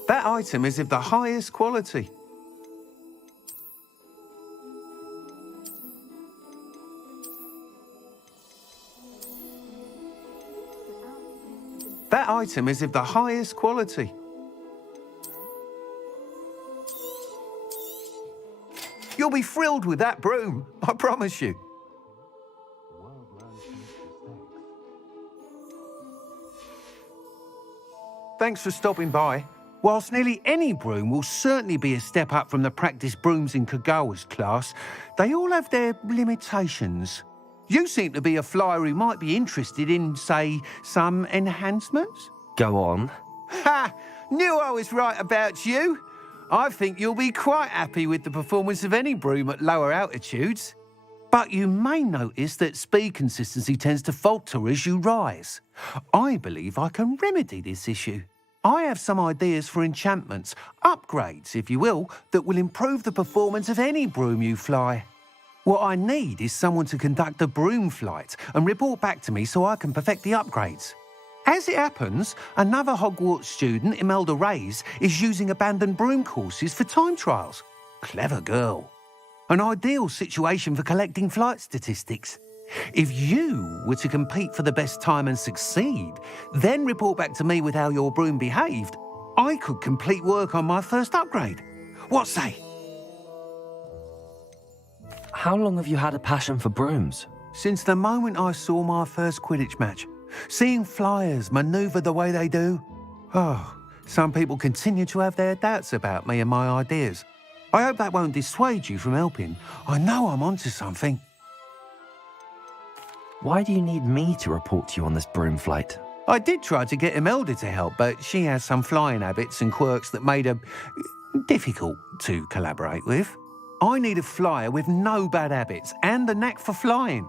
That item is of the highest quality. That item is of the highest quality. You'll be thrilled with that broom, I promise you. Thanks for stopping by. Whilst nearly any broom will certainly be a step up from the practice brooms in Kagawa's class, they all have their limitations. You seem to be a flyer who might be interested in, say, some enhancements? Go on. Ha! Knew I was right about you. I think you'll be quite happy with the performance of any broom at lower altitudes. But you may notice that speed consistency tends to falter as you rise. I believe I can remedy this issue. I have some ideas for enchantments, upgrades, if you will, that will improve the performance of any broom you fly. What I need is someone to conduct a broom flight and report back to me so I can perfect the upgrades. As it happens, another Hogwarts student, Imelda Reyes, is using abandoned broom courses for time trials. Clever girl. An ideal situation for collecting flight statistics. If you were to compete for the best time and succeed, then report back to me with how your broom behaved, I could complete work on my first upgrade. What say? How long have you had a passion for brooms? Since the moment I saw my first Quidditch match. Seeing flyers manoeuvre the way they do. Oh, some people continue to have their doubts about me and my ideas. I hope that won't dissuade you from helping. I know I'm onto something. Why do you need me to report to you on this broom flight? I did try to get Imelda to help, but she has some flying habits and quirks that made her difficult to collaborate with. I need a flyer with no bad habits and the knack for flying.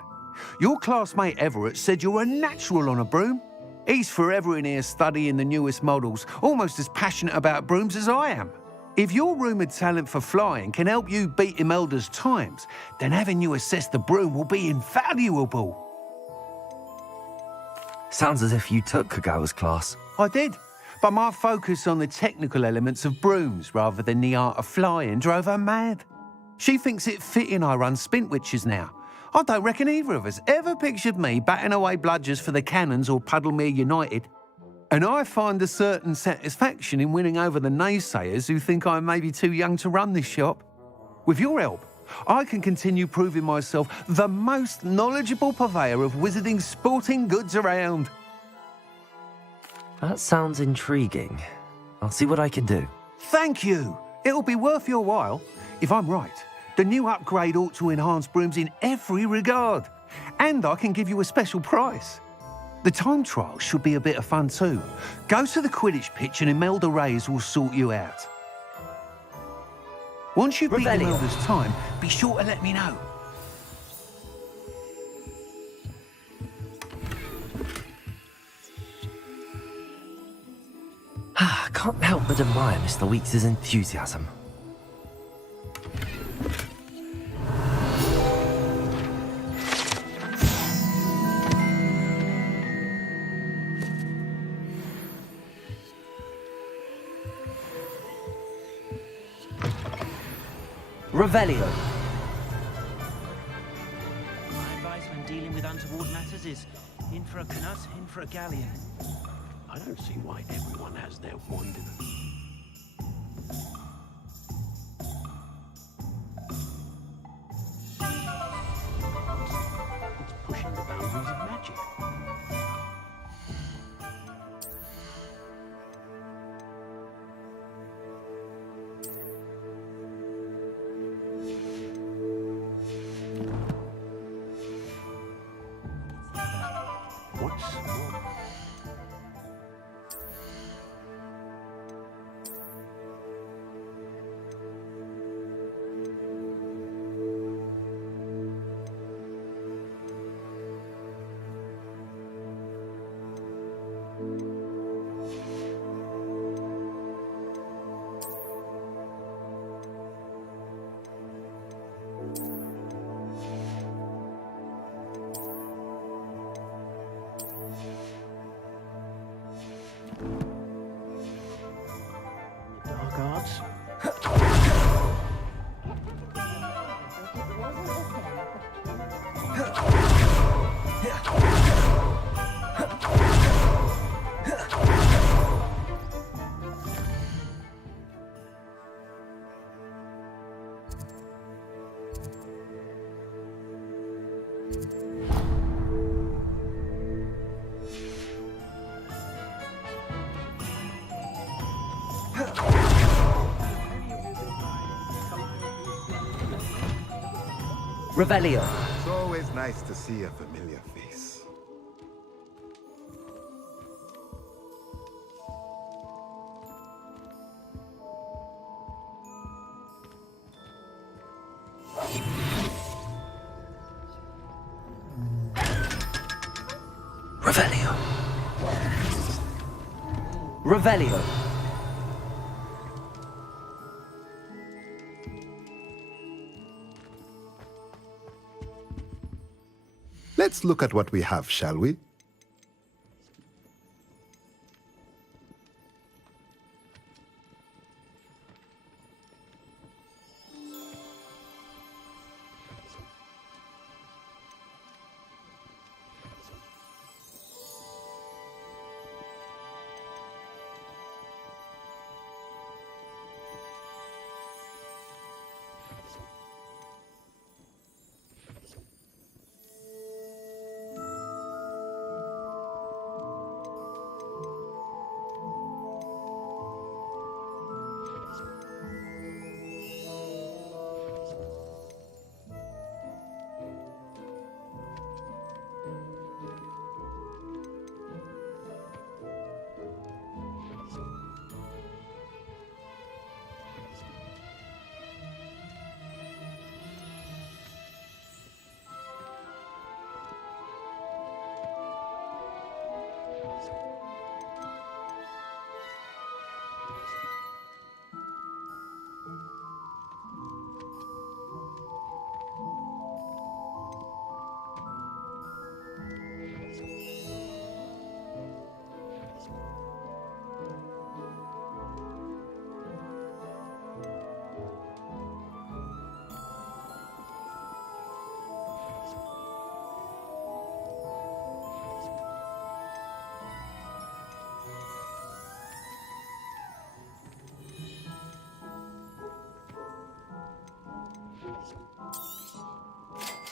Your classmate Everett said you're a natural on a broom. He's forever in here studying the newest models, almost as passionate about brooms as I am. If your rumoured talent for flying can help you beat Imelda's times, then having you assess the broom will be invaluable. Sounds as if you took Kagawa's class. I did, but my focus on the technical elements of brooms rather than the art of flying drove her mad. She thinks it fitting I run Spintwitches now. I don't reckon either of us ever pictured me batting away bludgers for the Cannons or Puddlemere United. And I find a certain satisfaction in winning over the naysayers who think I may be too young to run this shop. With your help, I can continue proving myself the most knowledgeable purveyor of wizarding sporting goods around. That sounds intriguing. I'll see what I can do. Thank you. It'll be worth your while. If I'm right, the new upgrade ought to enhance brooms in every regard. And I can give you a special price. The time trial should be a bit of fun too. Go to the Quidditch pitch and Imelda Reyes will sort you out. Once you've beaten Imelda's time, be sure to let me know. I can't help but admire Mr. Weeks' enthusiasm. Revelio. My advice when dealing with untoward matters is in for a knut, in for a galleon. I don't see why everyone has their wand in them. It's pushing the boundaries of magic. What's more? Dark arts? Revelio. It's always nice to see a familiar face. Revelio. Revelio. Let's look at what we have, shall we?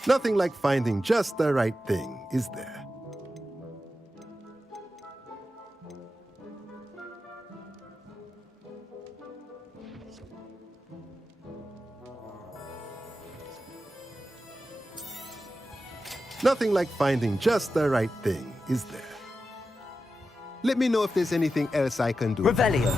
Nothing like finding just the right thing, is there? Nothing like finding just the right thing, is there? Let me know if there's anything else I can do. Revelio.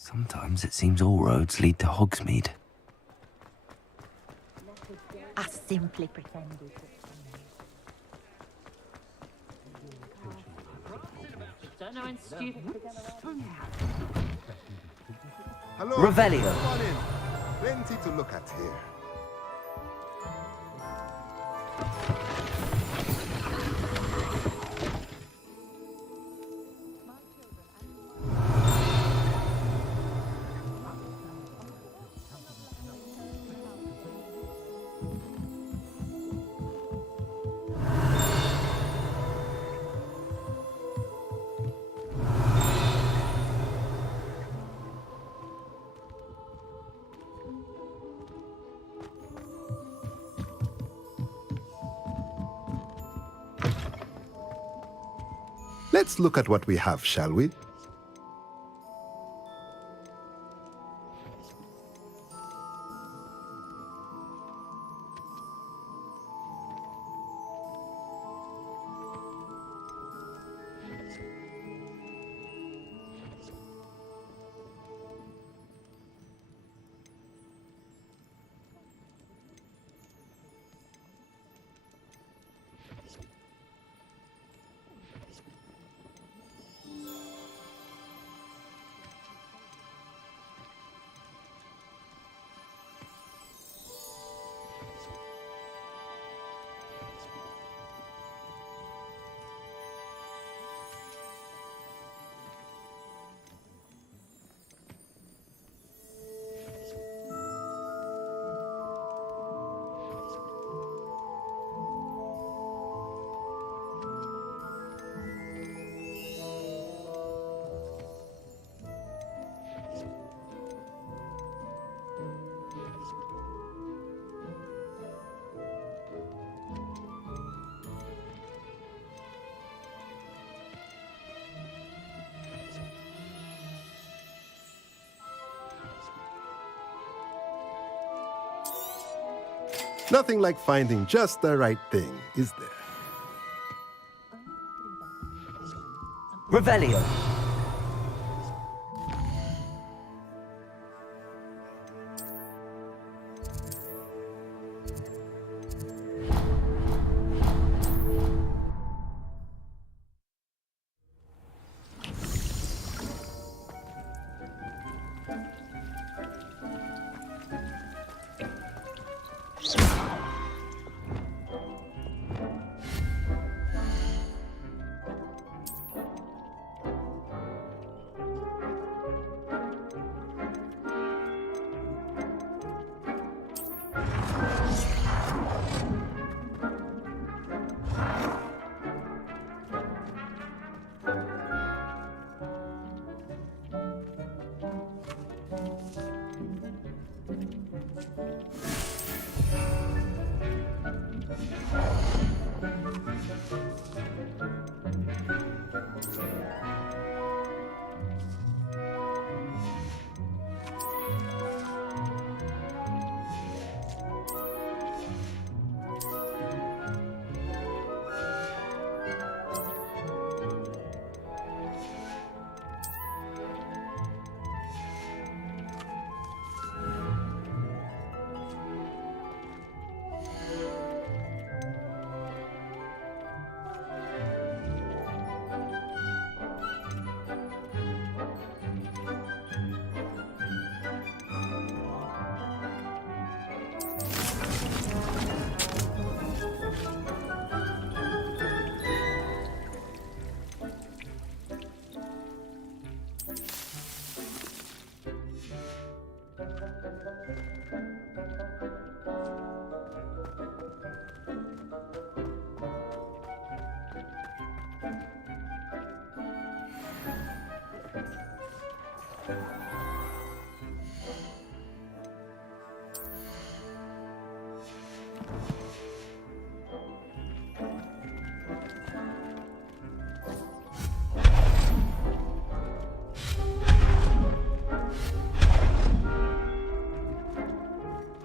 Sometimes it seems all roads lead to Hogsmeade. I simply pretended. Hello. Revelio. Come on in. Plenty to look at here. Let's look at what we have, shall we? Nothing like finding just the right thing, is there? Revelio.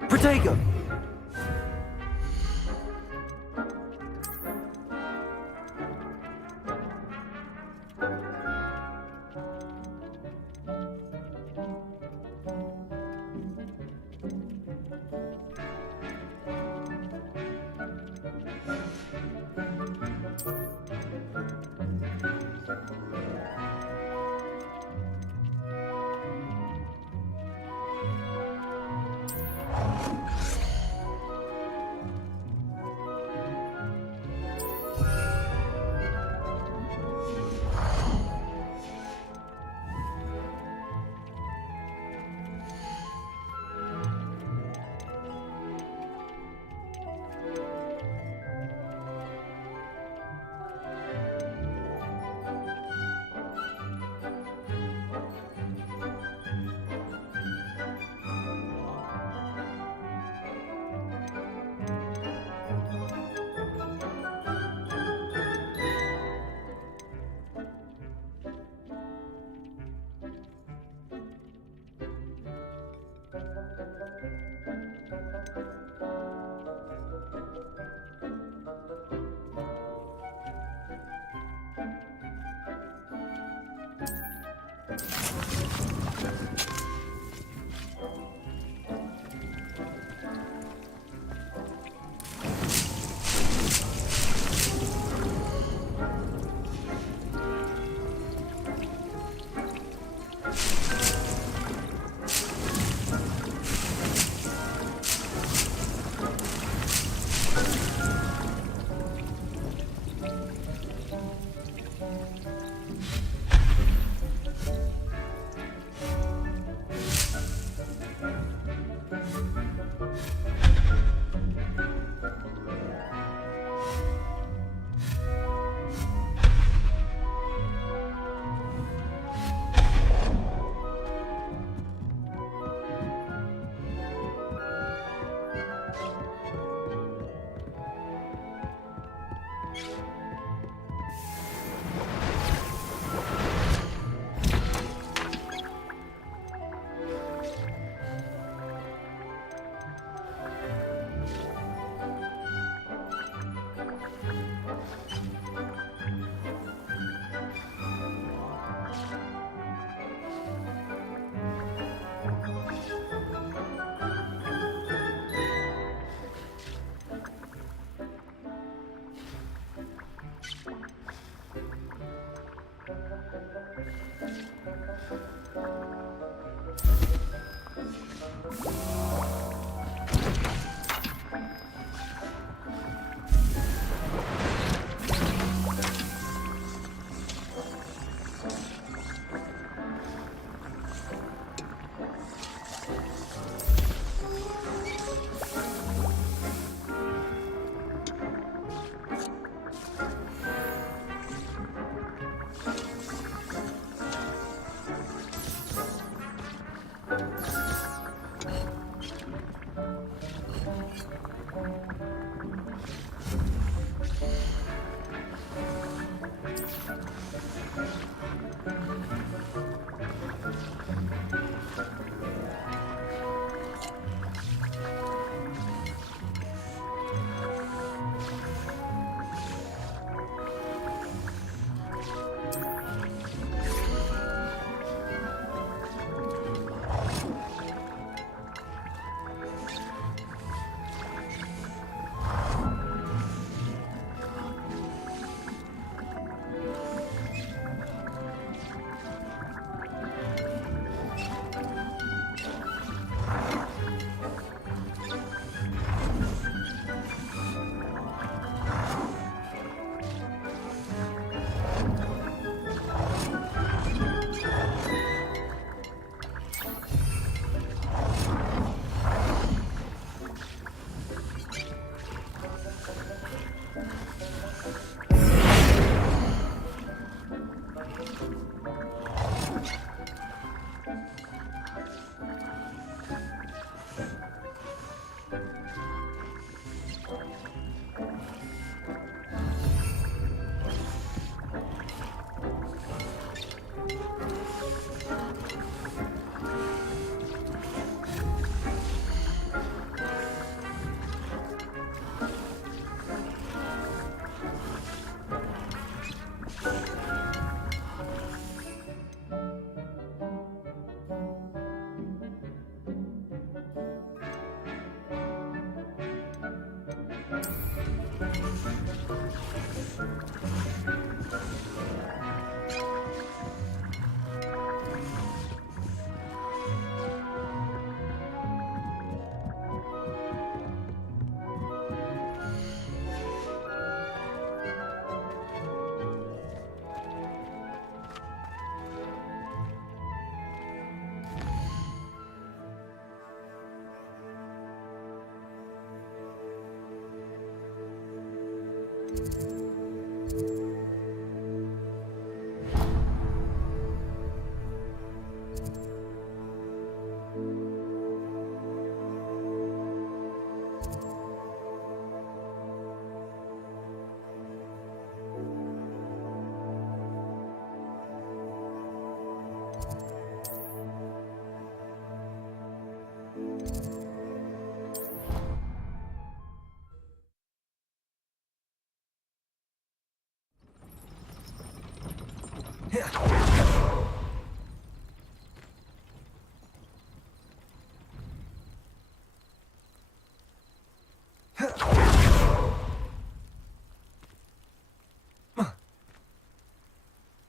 Protego!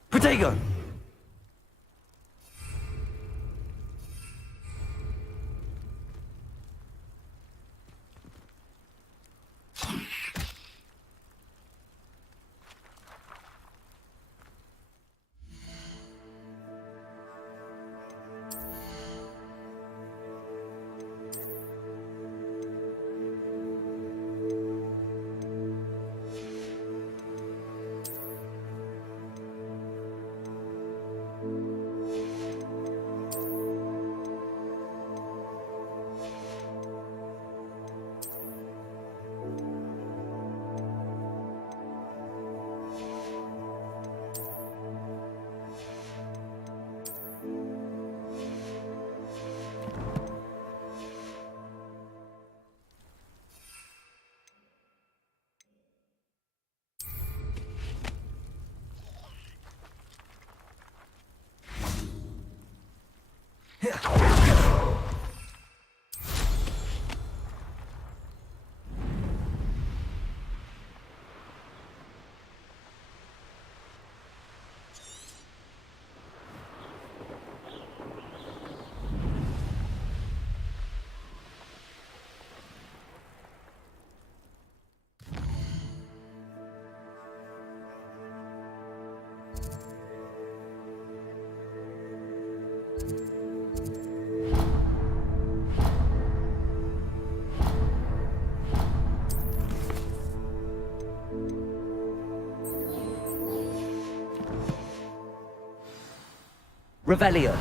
Protego! Revelio.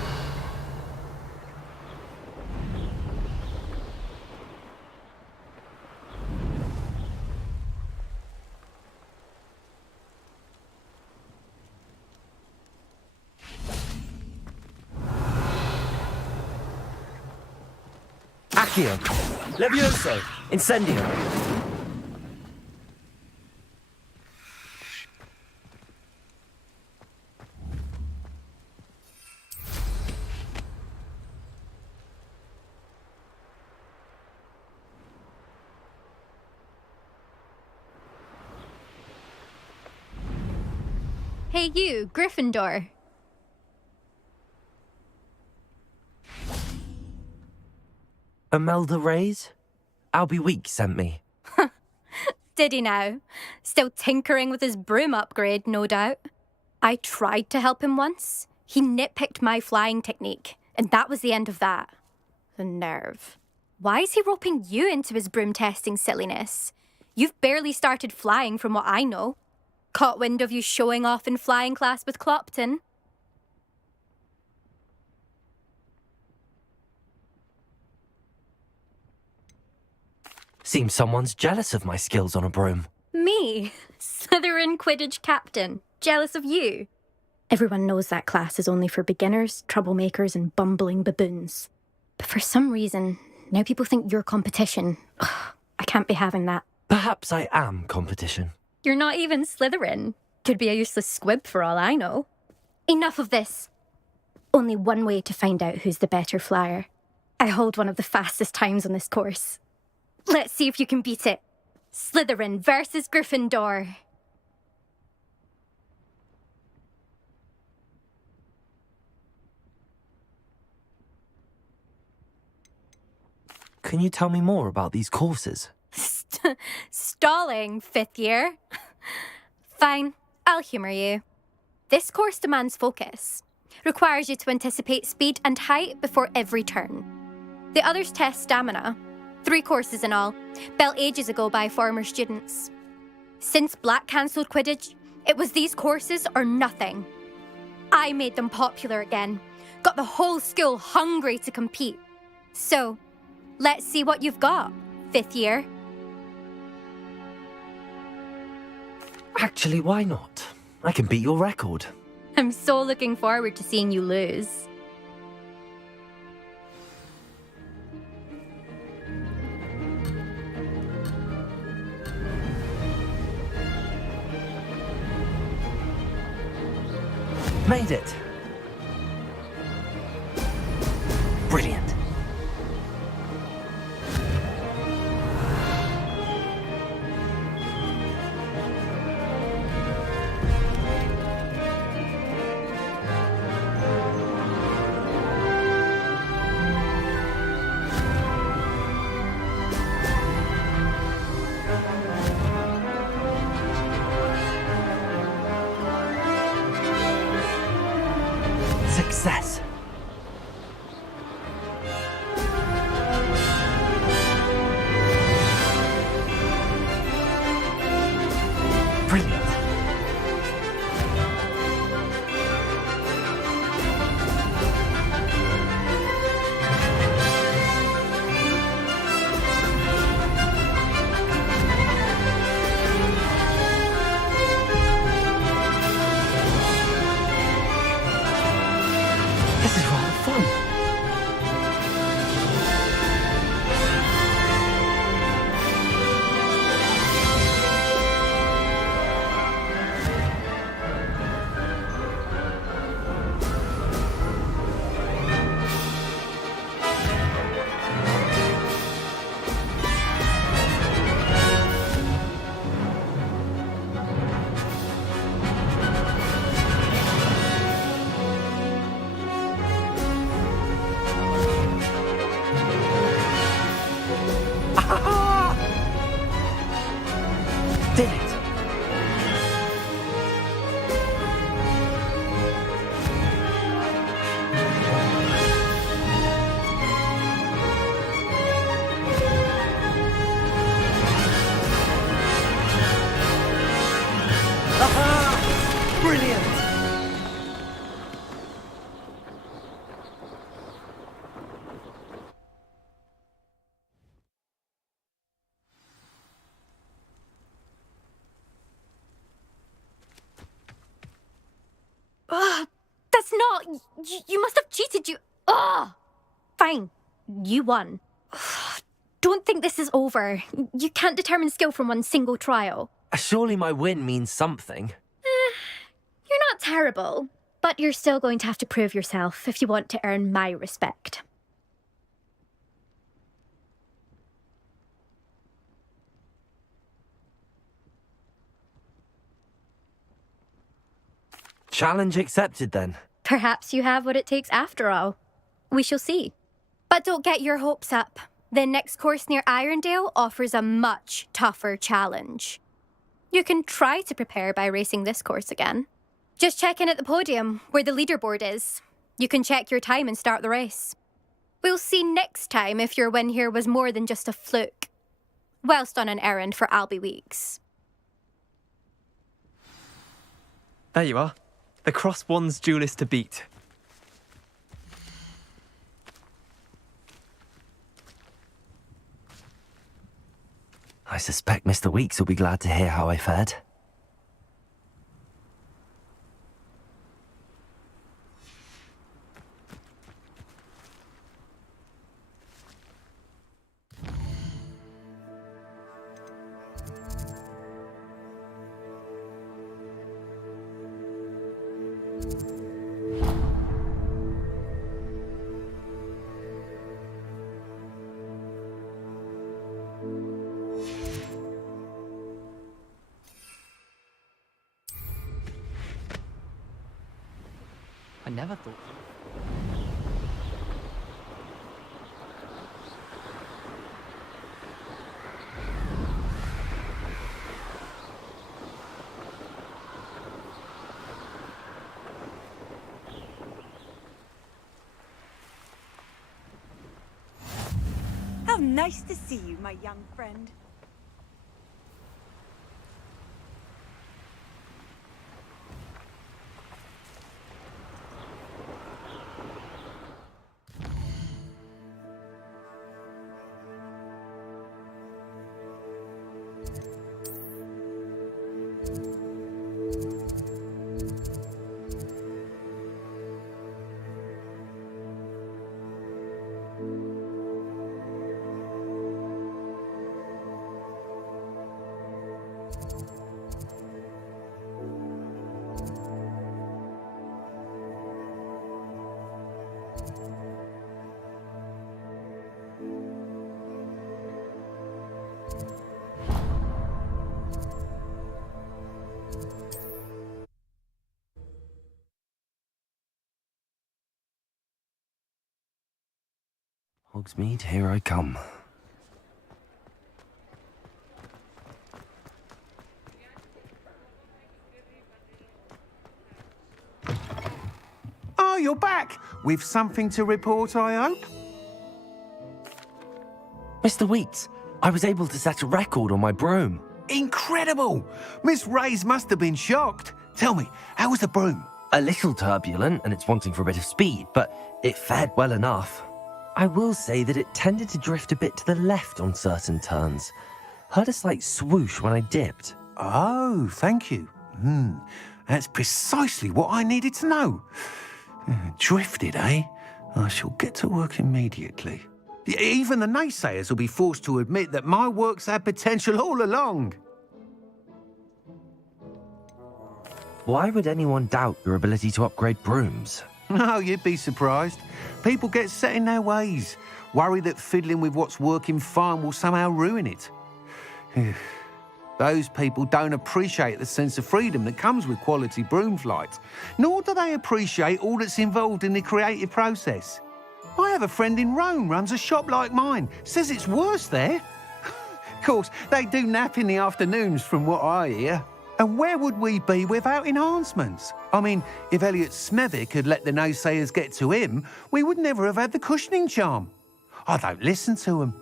Accio. Levioso. Incendio. Hey you, Gryffindor. Imelda Reyes? Albie Week sent me. Did he now? Still tinkering with his broom upgrade, no doubt. I tried to help him once. He nitpicked my flying technique, and that was the end of that. The nerve. Why is he roping you into his broom testing silliness? You've barely started flying from what I know. Caught wind of you showing off in flying class with Clopton. Seems someone's jealous of my skills on a broom. Me? Slytherin Quidditch captain. Jealous of you? Everyone knows that class is only for beginners, troublemakers, and bumbling baboons. But for some reason, now people think you're competition. Ugh, I can't be having that. Perhaps I am competition. You're not even Slytherin. Could be a useless squib for all I know. Enough of this. Only one way to find out who's the better flyer. I hold one of the fastest times on this course. Let's see if you can beat it. Slytherin versus Gryffindor. Can you tell me more about these courses? Stalling, 5th year. Fine, I'll humour you. This course demands focus. Requires you to anticipate speed and height before every turn. The others test stamina. 3 courses in all, built ages ago by former students. Since Black cancelled Quidditch, it was these courses or nothing. I made them popular again, got the whole school hungry to compete. So, let's see what you've got, 5th year. Actually, why not? I can beat your record. I'm so looking forward to seeing you lose. Made it. Brilliant. Success. Brilliant. This is rather fun. Did it. Aha! Brilliant. That's not... You must have cheated, you... Fine. You won. Don't think this is over. You can't determine skill from one single trial. Surely my win means something. You're not terrible, but you're still going to have to prove yourself if you want to earn my respect. Challenge accepted then. Perhaps you have what it takes after all. We shall see. But don't get your hopes up. The next course near Irondale offers a much tougher challenge. You can try to prepare by racing this course again. Just check in at the podium, where the leaderboard is. You can check your time and start the race. We'll see next time if your win here was more than just a fluke. Whilst on an errand for Albie Weeks. There you are. The Cross Wands duelist to beat. I suspect Mr. Weeks will be glad to hear how I fared. I never thought... How nice to see you, my young friend. Hogsmeade, here I come. Oh, you're back! With something to report, I hope? Mr. Weeks, I was able to set a record on my broom. Incredible! Miss Reyes must have been shocked. Tell me, how was the broom? A little turbulent, and it's wanting for a bit of speed, but it fared well enough. I will say that it tended to drift a bit to the left on certain turns. Heard a slight swoosh when I dipped. Oh, thank you. That's precisely what I needed to know. Drifted, eh? I shall get to work immediately. Even the naysayers will be forced to admit that my work's had potential all along. Why would anyone doubt your ability to upgrade brooms? Oh, you'd be surprised. People get set in their ways, worry that fiddling with what's working fine will somehow ruin it. Those people don't appreciate the sense of freedom that comes with quality broom flight, nor do they appreciate all that's involved in the creative process. I have a friend in Rome runs a shop like mine, says it's worse there. Of course, they do nap in the afternoons from what I hear. And where would we be without enhancements? I mean, if Elliot Smethwick had let the naysayers get to him, we would never have had the cushioning charm. I don't listen to them.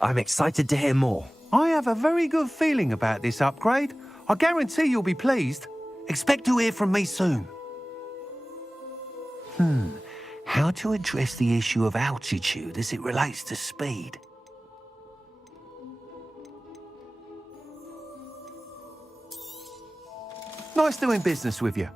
I'm excited to hear more. I have a very good feeling about this upgrade. I guarantee you'll be pleased. Expect to hear from me soon. How to address the issue of altitude as it relates to speed? Nice doing business with you.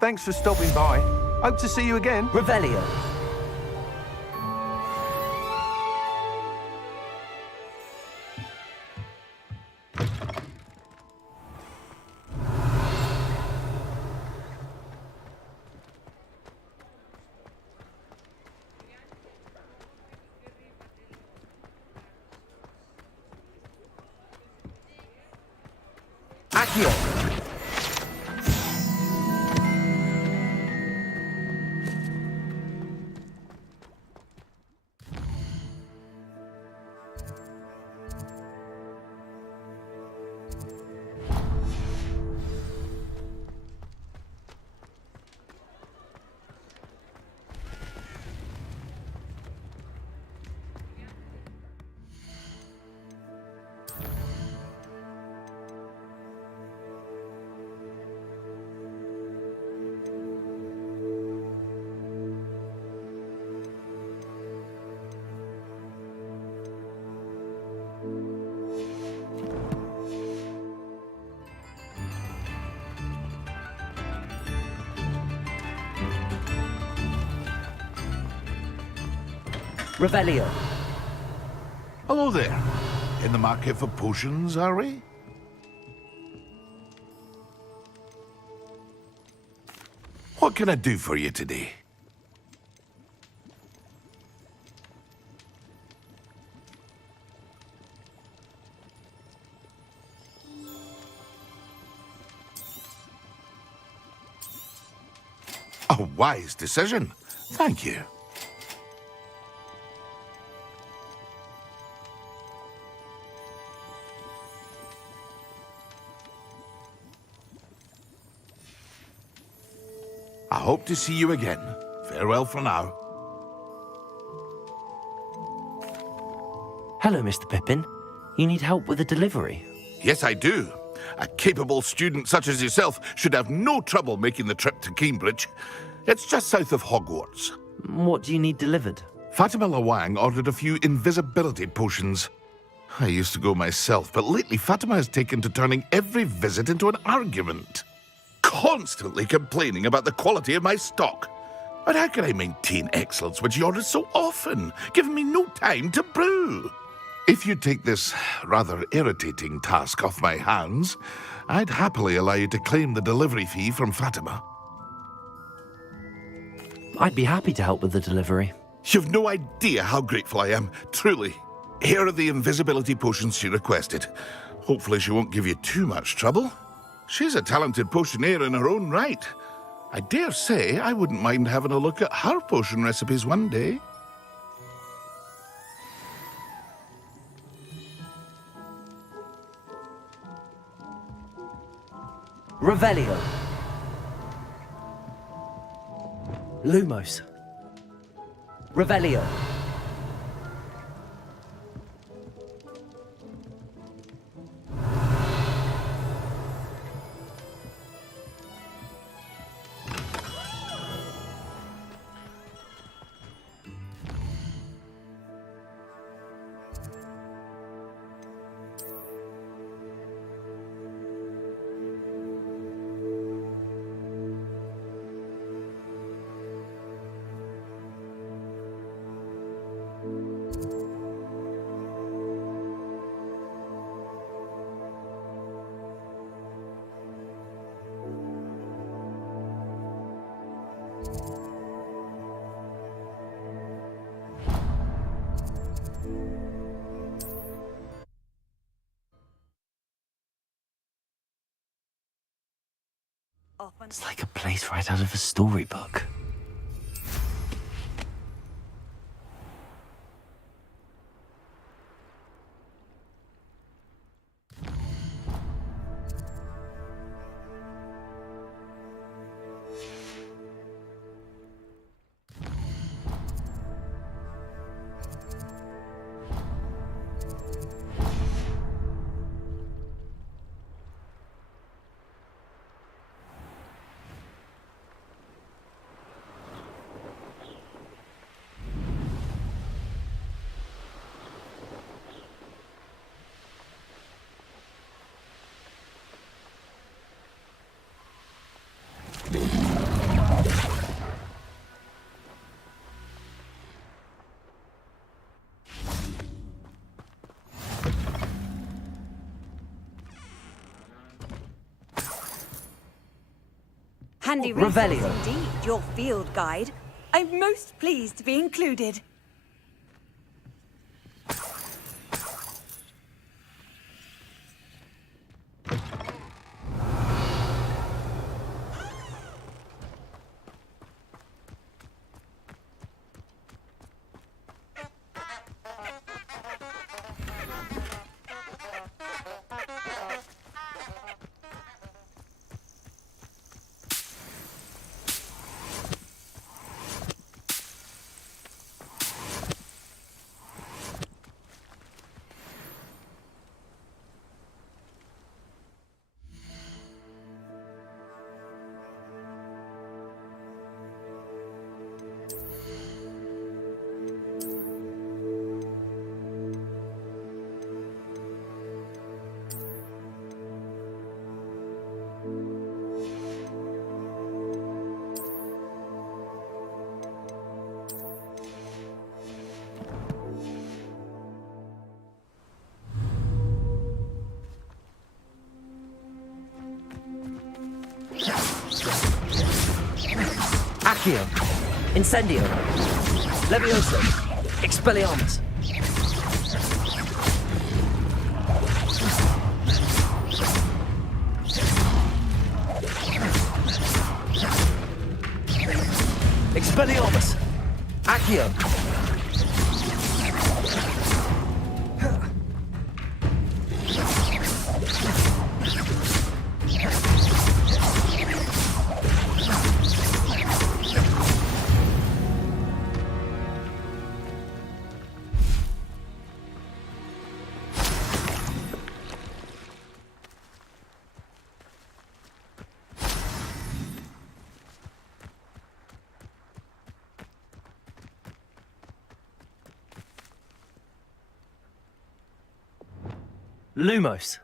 Thanks for stopping by. Hope to see you again. Revelio. Accio. Revelio. Hello there. In the market for potions, are we? What can I do for you today? A wise decision. Thank you. I hope to see you again. Farewell for now. Hello, Mr. Pippin. You need help with a delivery? Yes, I do. A capable student such as yourself should have no trouble making the trip to Cambridge. It's just south of Hogwarts. What do you need delivered? Fatima Lawang ordered a few invisibility potions. I used to go myself, but lately Fatima has taken to turning every visit into an argument. Constantly complaining about the quality of my stock. But how can I maintain excellence when she orders so often, giving me no time to brew? If you take this rather irritating task off my hands, I'd happily allow you to claim the delivery fee from Fatima. I'd be happy to help with the delivery. You've no idea how grateful I am, truly. Here are the invisibility potions she requested. Hopefully she won't give you too much trouble. She's a talented potioneer in her own right. I dare say I wouldn't mind having a look at her potion recipes one day. Revelio. Lumos. Revelio. It's like a place right out of a storybook. Handy resource indeed, your field guide. I'm most pleased to be included. Accio. Incendio. Levioso. Expelliarmus. Expelliarmus. Accio. Lumos.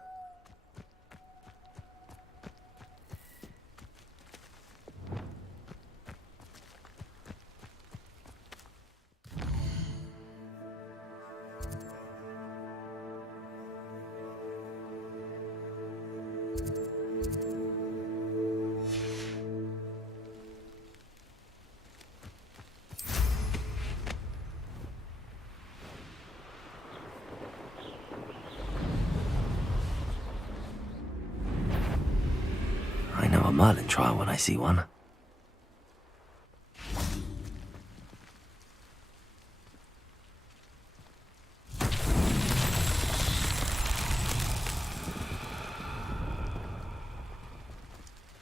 I know a Merlin trial when I see one.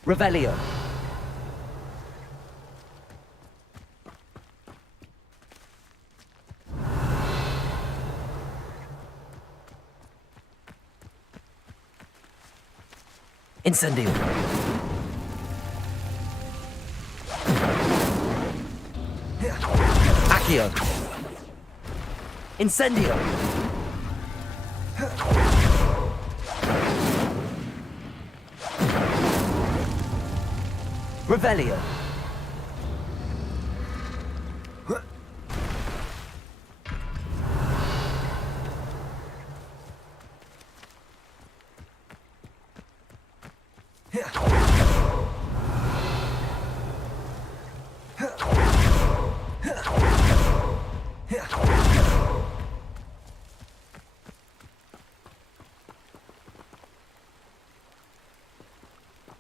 Revelio. Incendio. Accio. Incendio. Revelio.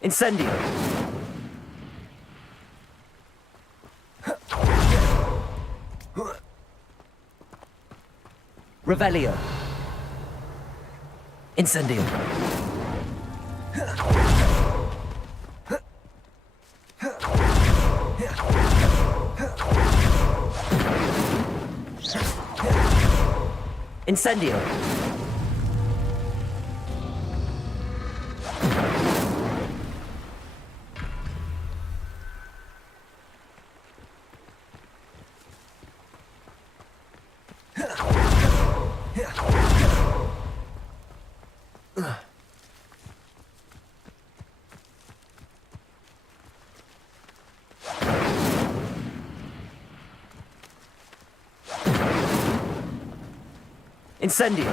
Incendio. Revelio. Incendio. Incendio. Incendio.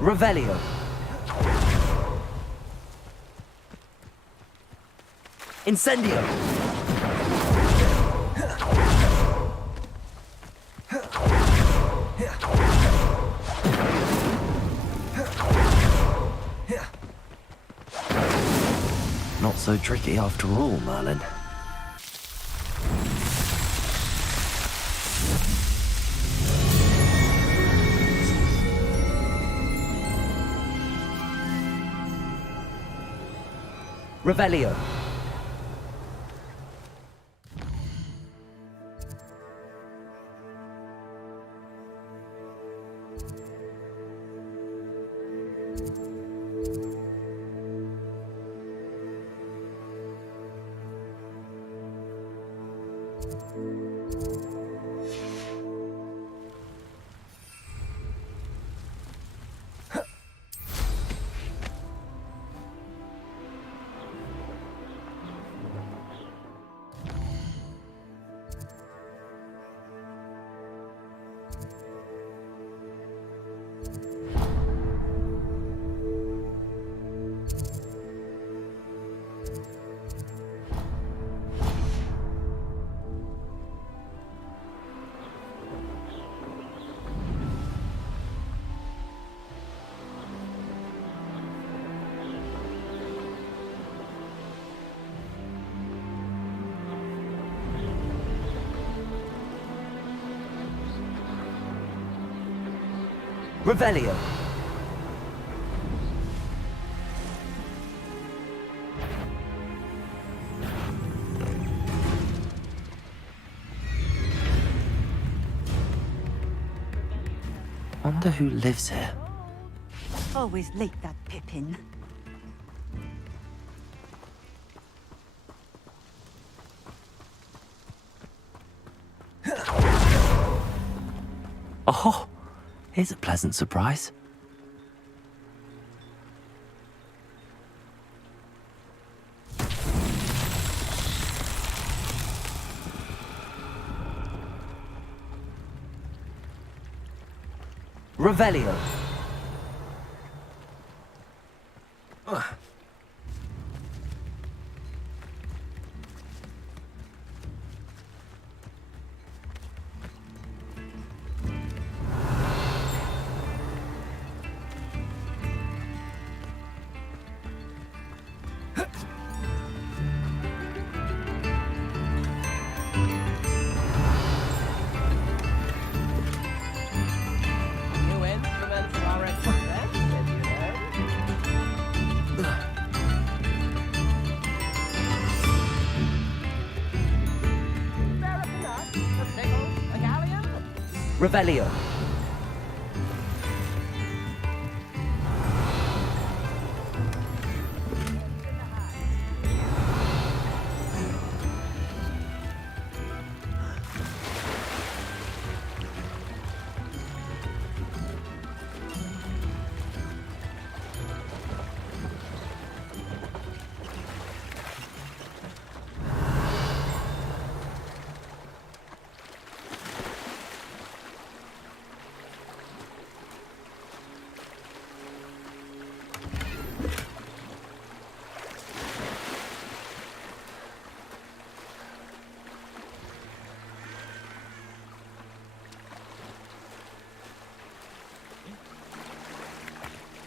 Revelio. Incendio. Not so tricky after all, Merlin. Revelio. Revelio. Wonder who lives here. Always late, that Pippin. Oh, here's a pleasant surprise. Revelio. Revelio.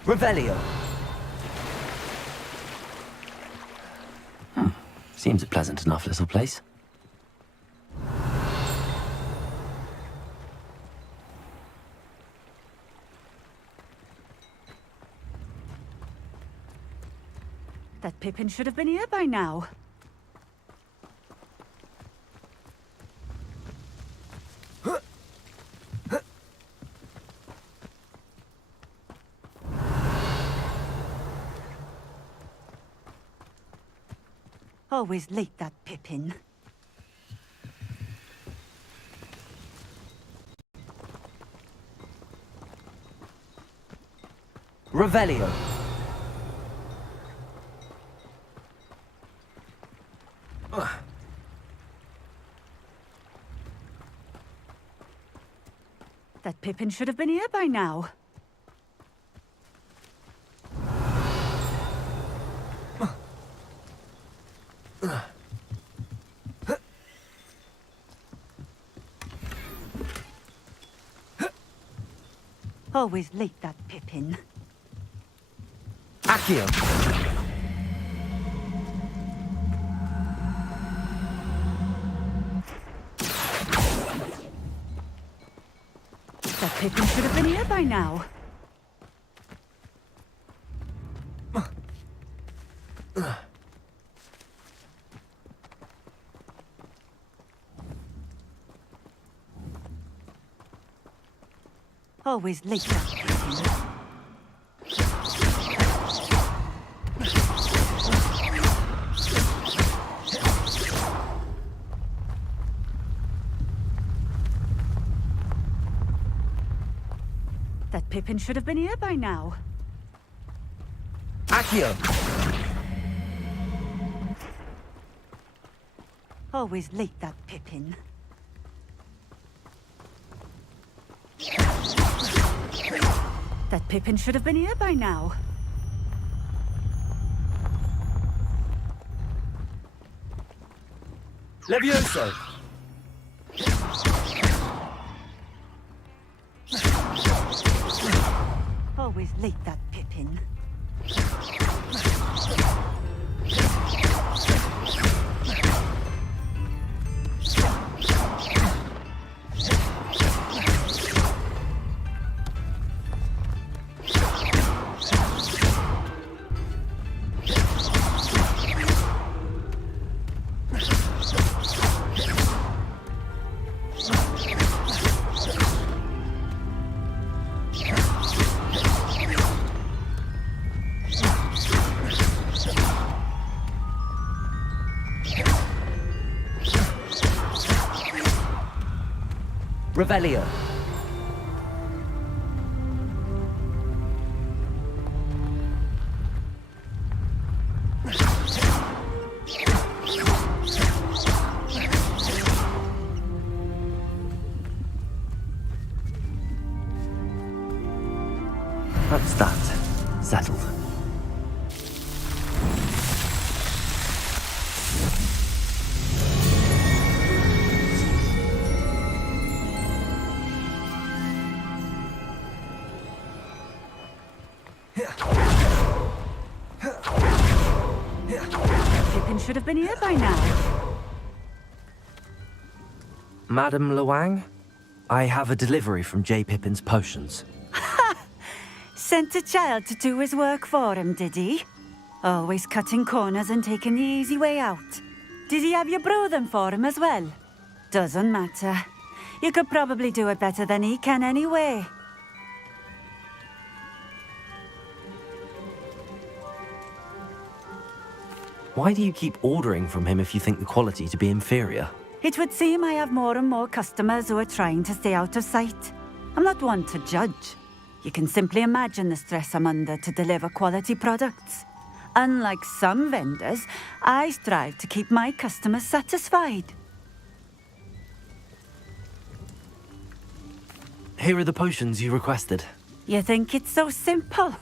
Revelio. Seems a pleasant enough little place. That Pippin should have been here by now. Always late, that Pippin. Revelio. That Pippin should have been here by now. Always late, that Pippin. Accio. That Pippin should have been here by now. Always late, that Pippin. That Pippin should have been here by now. Accio. Always late, that Pippin. That Pippin should have been here by now. Levioso. Always late, that Pippin. Revelio. That's that. Settled. Pippin should have been here by now. Madam Luang, I have a delivery from J. Pippin's Potions. Sent a child to do his work for him, did he? Always cutting corners and taking the easy way out. Did he have you brew them for him as well? Doesn't matter. You could probably do it better than he can anyway. Why do you keep ordering from him if you think the quality to be inferior? It would seem I have more and more customers who are trying to stay out of sight. I'm not one to judge. You can simply imagine the stress I'm under to deliver quality products. Unlike some vendors, I strive to keep my customers satisfied. Here are the potions you requested. You think it's so simple?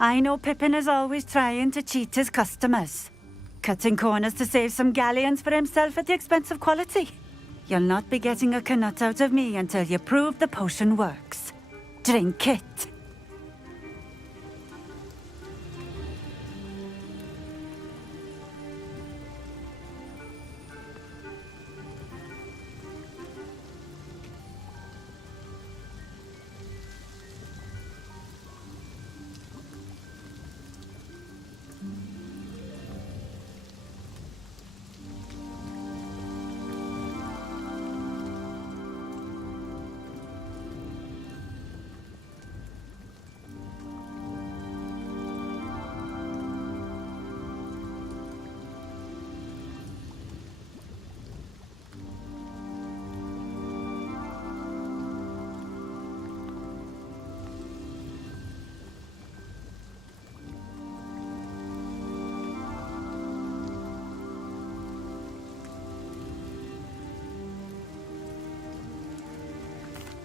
I know Pippin is always trying to cheat his customers. Cutting corners to save some galleons for himself at the expense of quality. You'll not be getting a nut out of me until you prove the potion works. Drink it.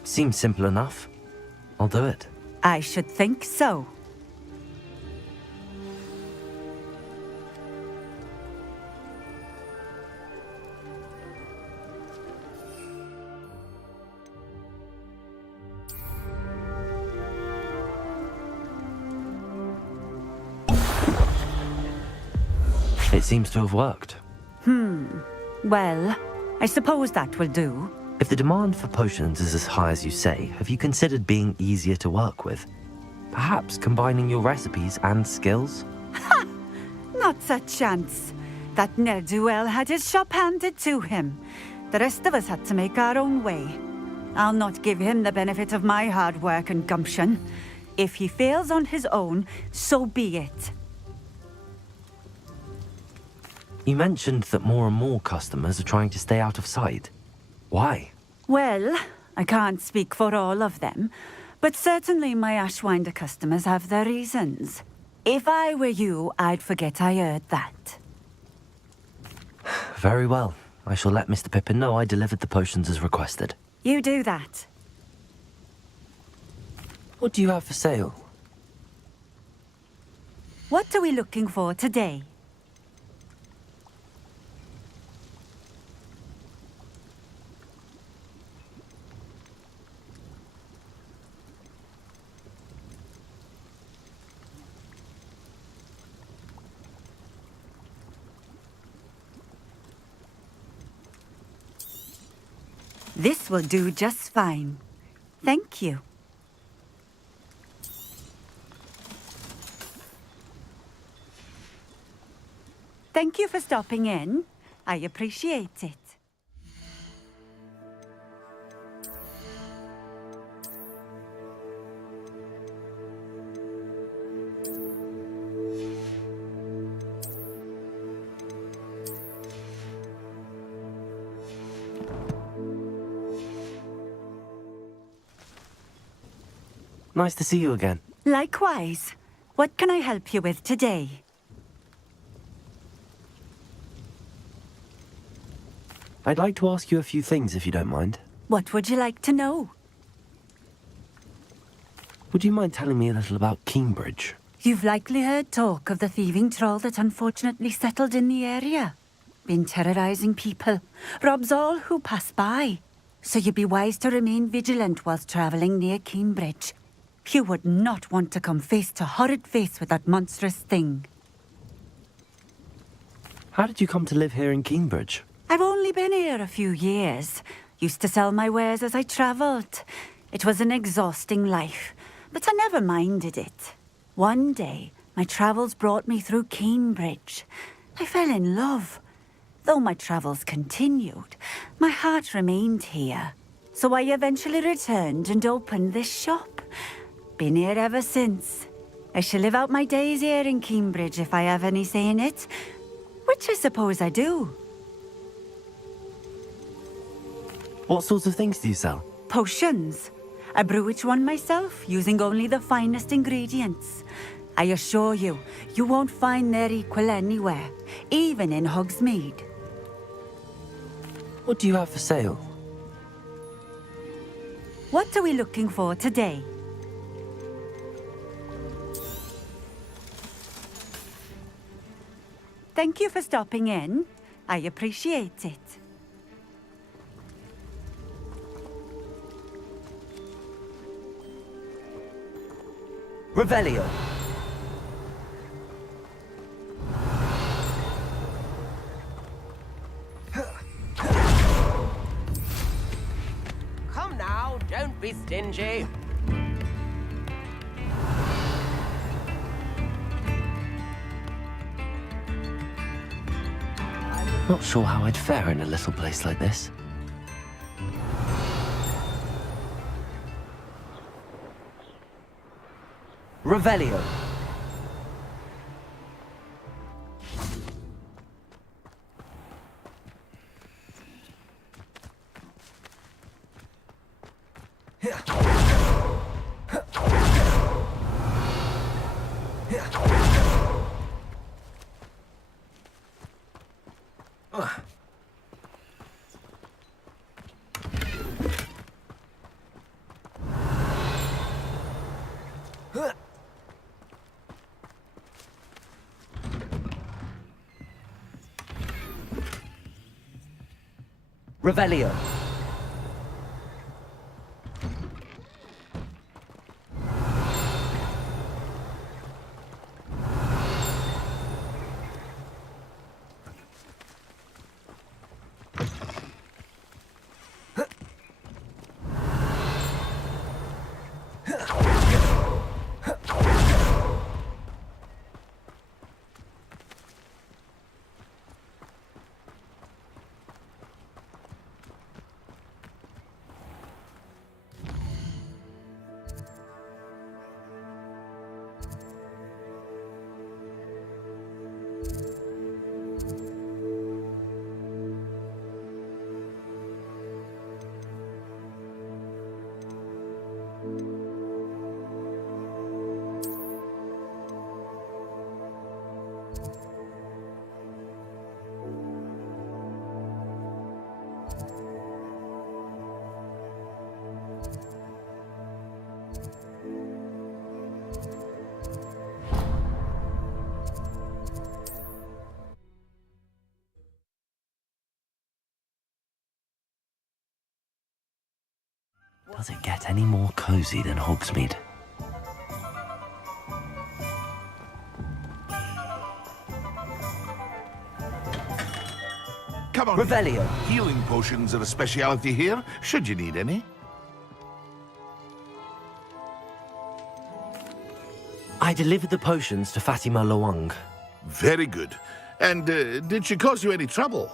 Seems simple enough. I'll do it. I should think so. It seems to have worked. Well, I suppose that will do. If the demand for potions is as high as you say, have you considered being easier to work with? Perhaps combining your recipes and skills? Ha! Not a chance. That ne'er-do-well had his shop handed to him. The rest of us had to make our own way. I'll not give him the benefit of my hard work and gumption. If he fails on his own, so be it. You mentioned that more and more customers are trying to stay out of sight. Why? Well, I can't speak for all of them, but certainly my Ashwinder customers have their reasons. If I were you, I'd forget I heard that. Very well. I shall let Mr. Pippin know I delivered the potions as requested. You do that. What do you have for sale? What are we looking for today? This will do just fine. Thank you. Thank you for stopping in. I appreciate it. Nice to see you again. Likewise. What can I help you with today? I'd like to ask you a few things, if you don't mind. What would you like to know? Would you mind telling me a little about Cambridge? You've likely heard talk of the thieving troll that unfortunately settled in the area. Been terrorizing people. Robs all who pass by. So you'd be wise to remain vigilant whilst traveling near Cambridge. You would not want to come face to horrid face with that monstrous thing. How did you come to live here in Cambridge? I've only been here a few years. Used to sell my wares as I travelled. It was an exhausting life, but I never minded it. One day, my travels brought me through Cambridge. I fell in love. Though my travels continued, my heart remained here. So I eventually returned and opened this shop. Been here ever since. I shall live out my days here in Cambridge if I have any say in it, which I suppose I do. What sorts of things do you sell? Potions. I brew each one myself, using only the finest ingredients. I assure you, you won't find their equal anywhere, even in Hogsmeade. What do you have for sale? What are we looking for today? Thank you for stopping in. I appreciate it. Revelio. Come now, don't be stingy. Not sure how I'd fare in a little place like this. Revelio. Revelio. Does it get any more cozy than Hogsmeade? Come on. Revelio. Healing potions are a speciality here, should you need any. I delivered the potions to Fatima Lawang. Very good. And did she cause you any trouble?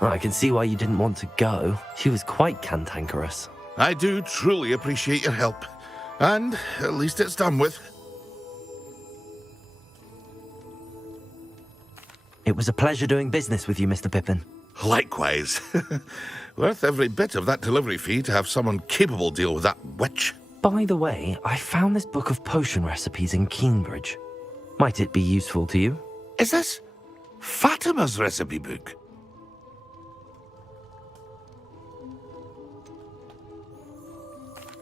I can see why you didn't want to go. She was quite cantankerous. I do truly appreciate your help. And at least it's done with. It was a pleasure doing business with you, Mr. Pippin. Likewise. Worth every bit of that delivery fee to have someone capable deal with that witch. By the way, I found this book of potion recipes in Cambridge. Might it be useful to you? Is this Fatima's recipe book?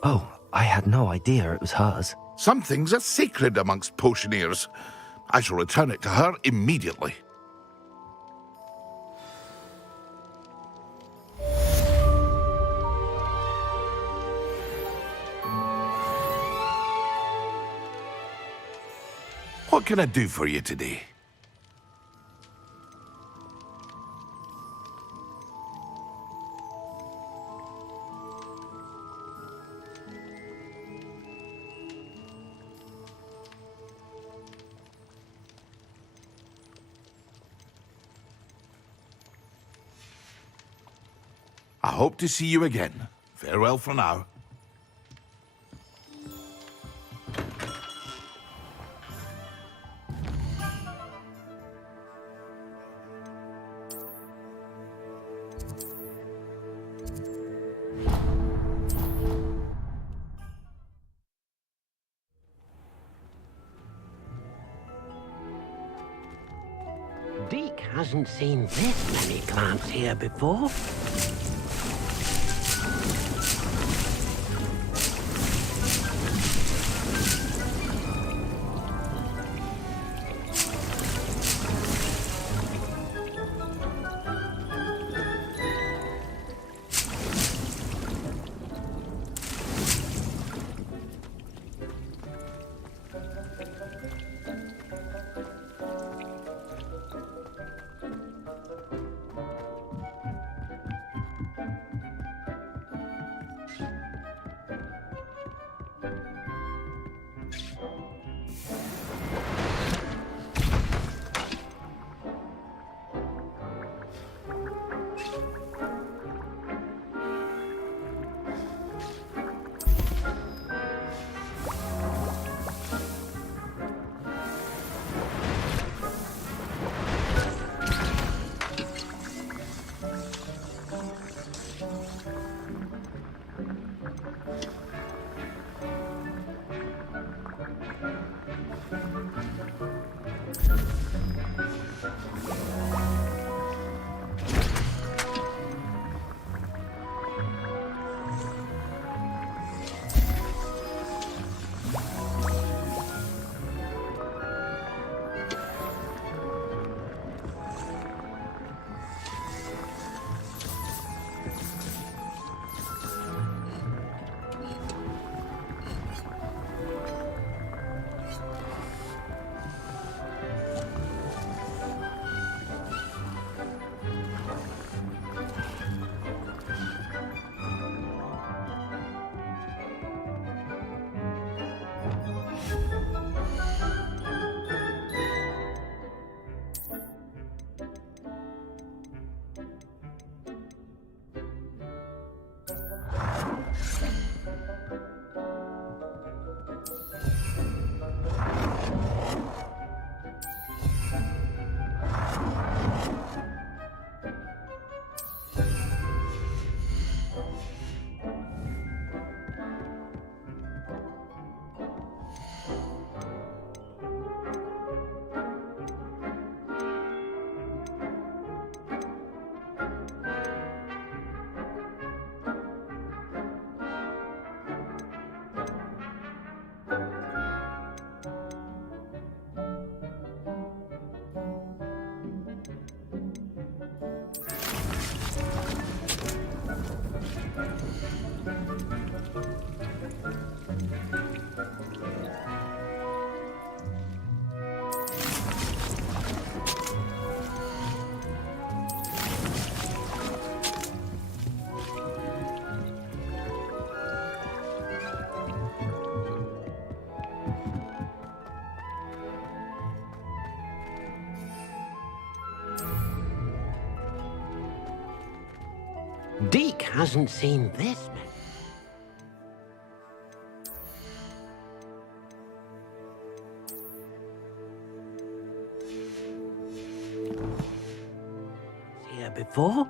Oh, I had no idea it was hers. Some things are sacred amongst potioneers. I shall return it to her immediately. What can I do for you today? I hope to see you again. Farewell for now. Deke hasn't seen this many plants here before. Deke hasn't seen this. Here before. for?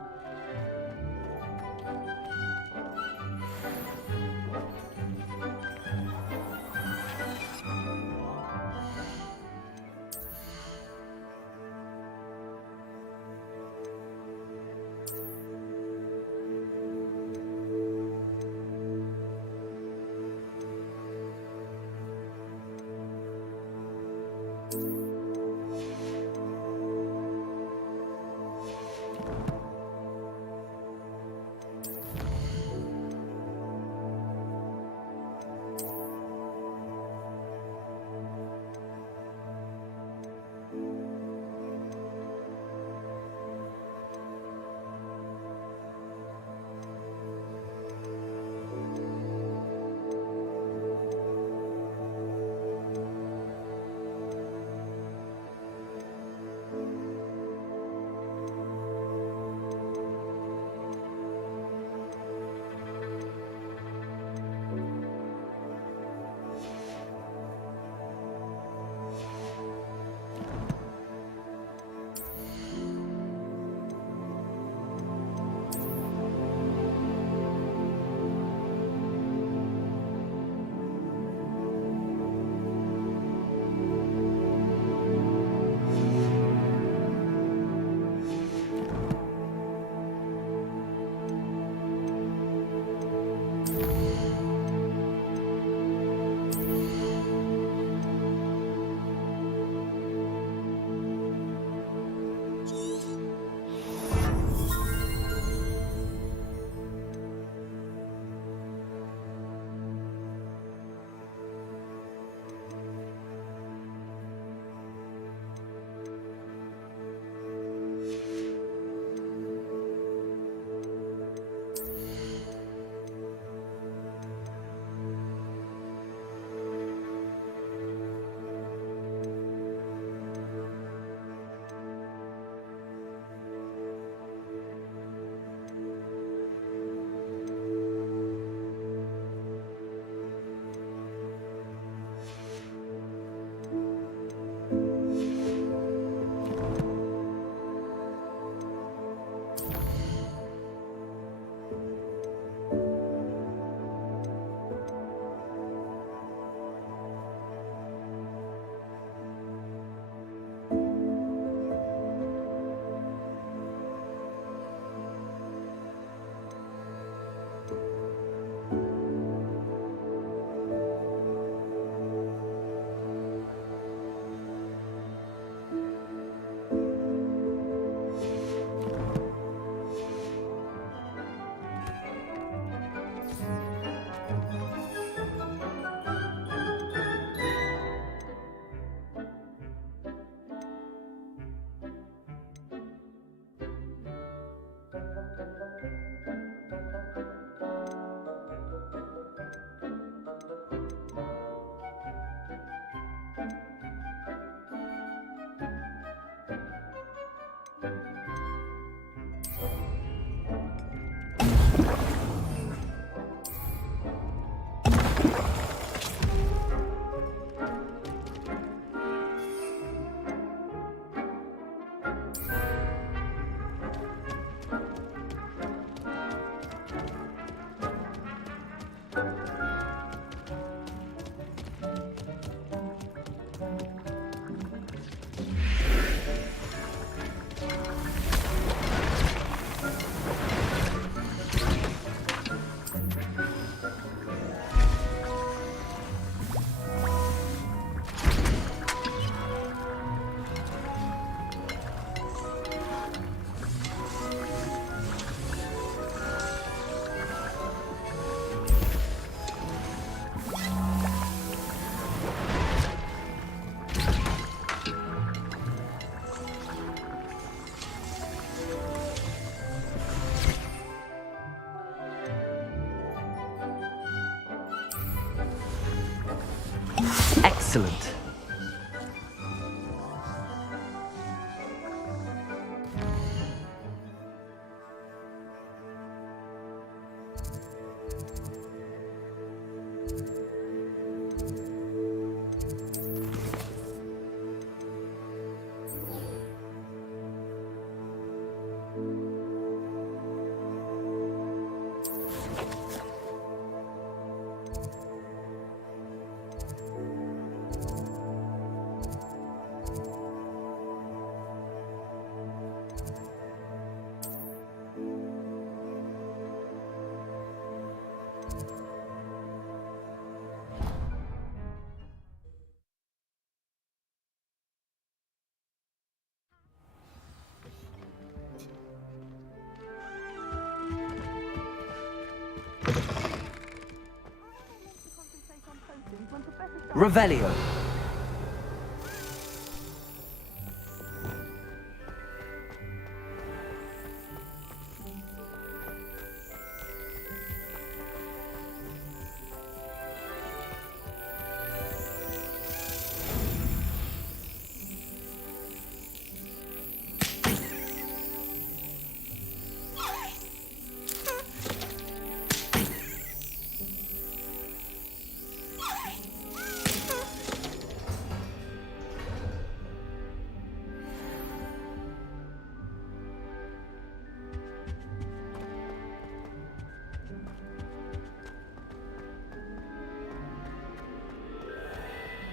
Excellent. Revelio.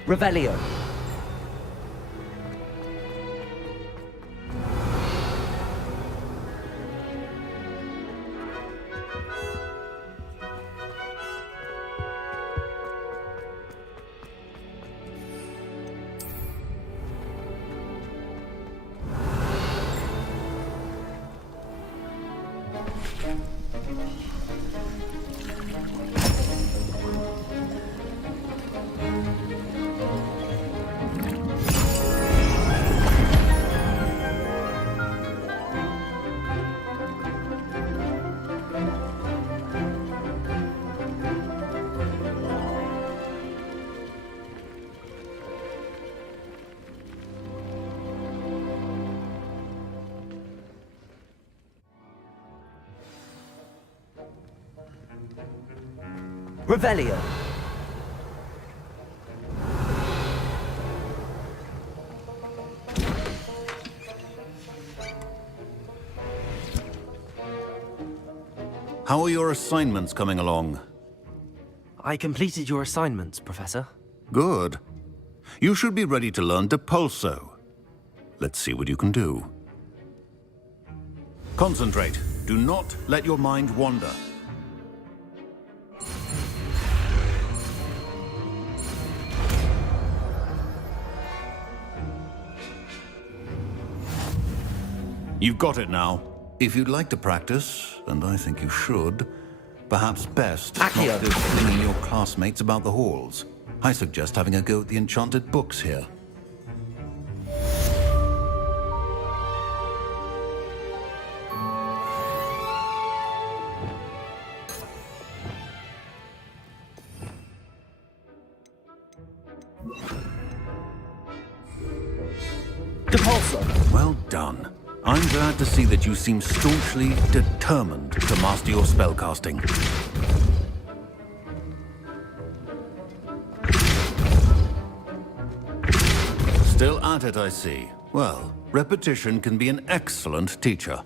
Revelio. Revelio. How are your assignments coming along? I completed your assignments, Professor. Good. You should be ready to learn Depulso. Let's see what you can do. Concentrate. Do not let your mind wander. You've got it now. If you'd like to practice, and I think you should, perhaps best not to flinging your classmates about the halls. I suggest having a go at the enchanted books here. Depulso. Well done. I'm glad to see that you seem staunchly determined to master your spellcasting. Still at it, I see. Well, repetition can be an excellent teacher.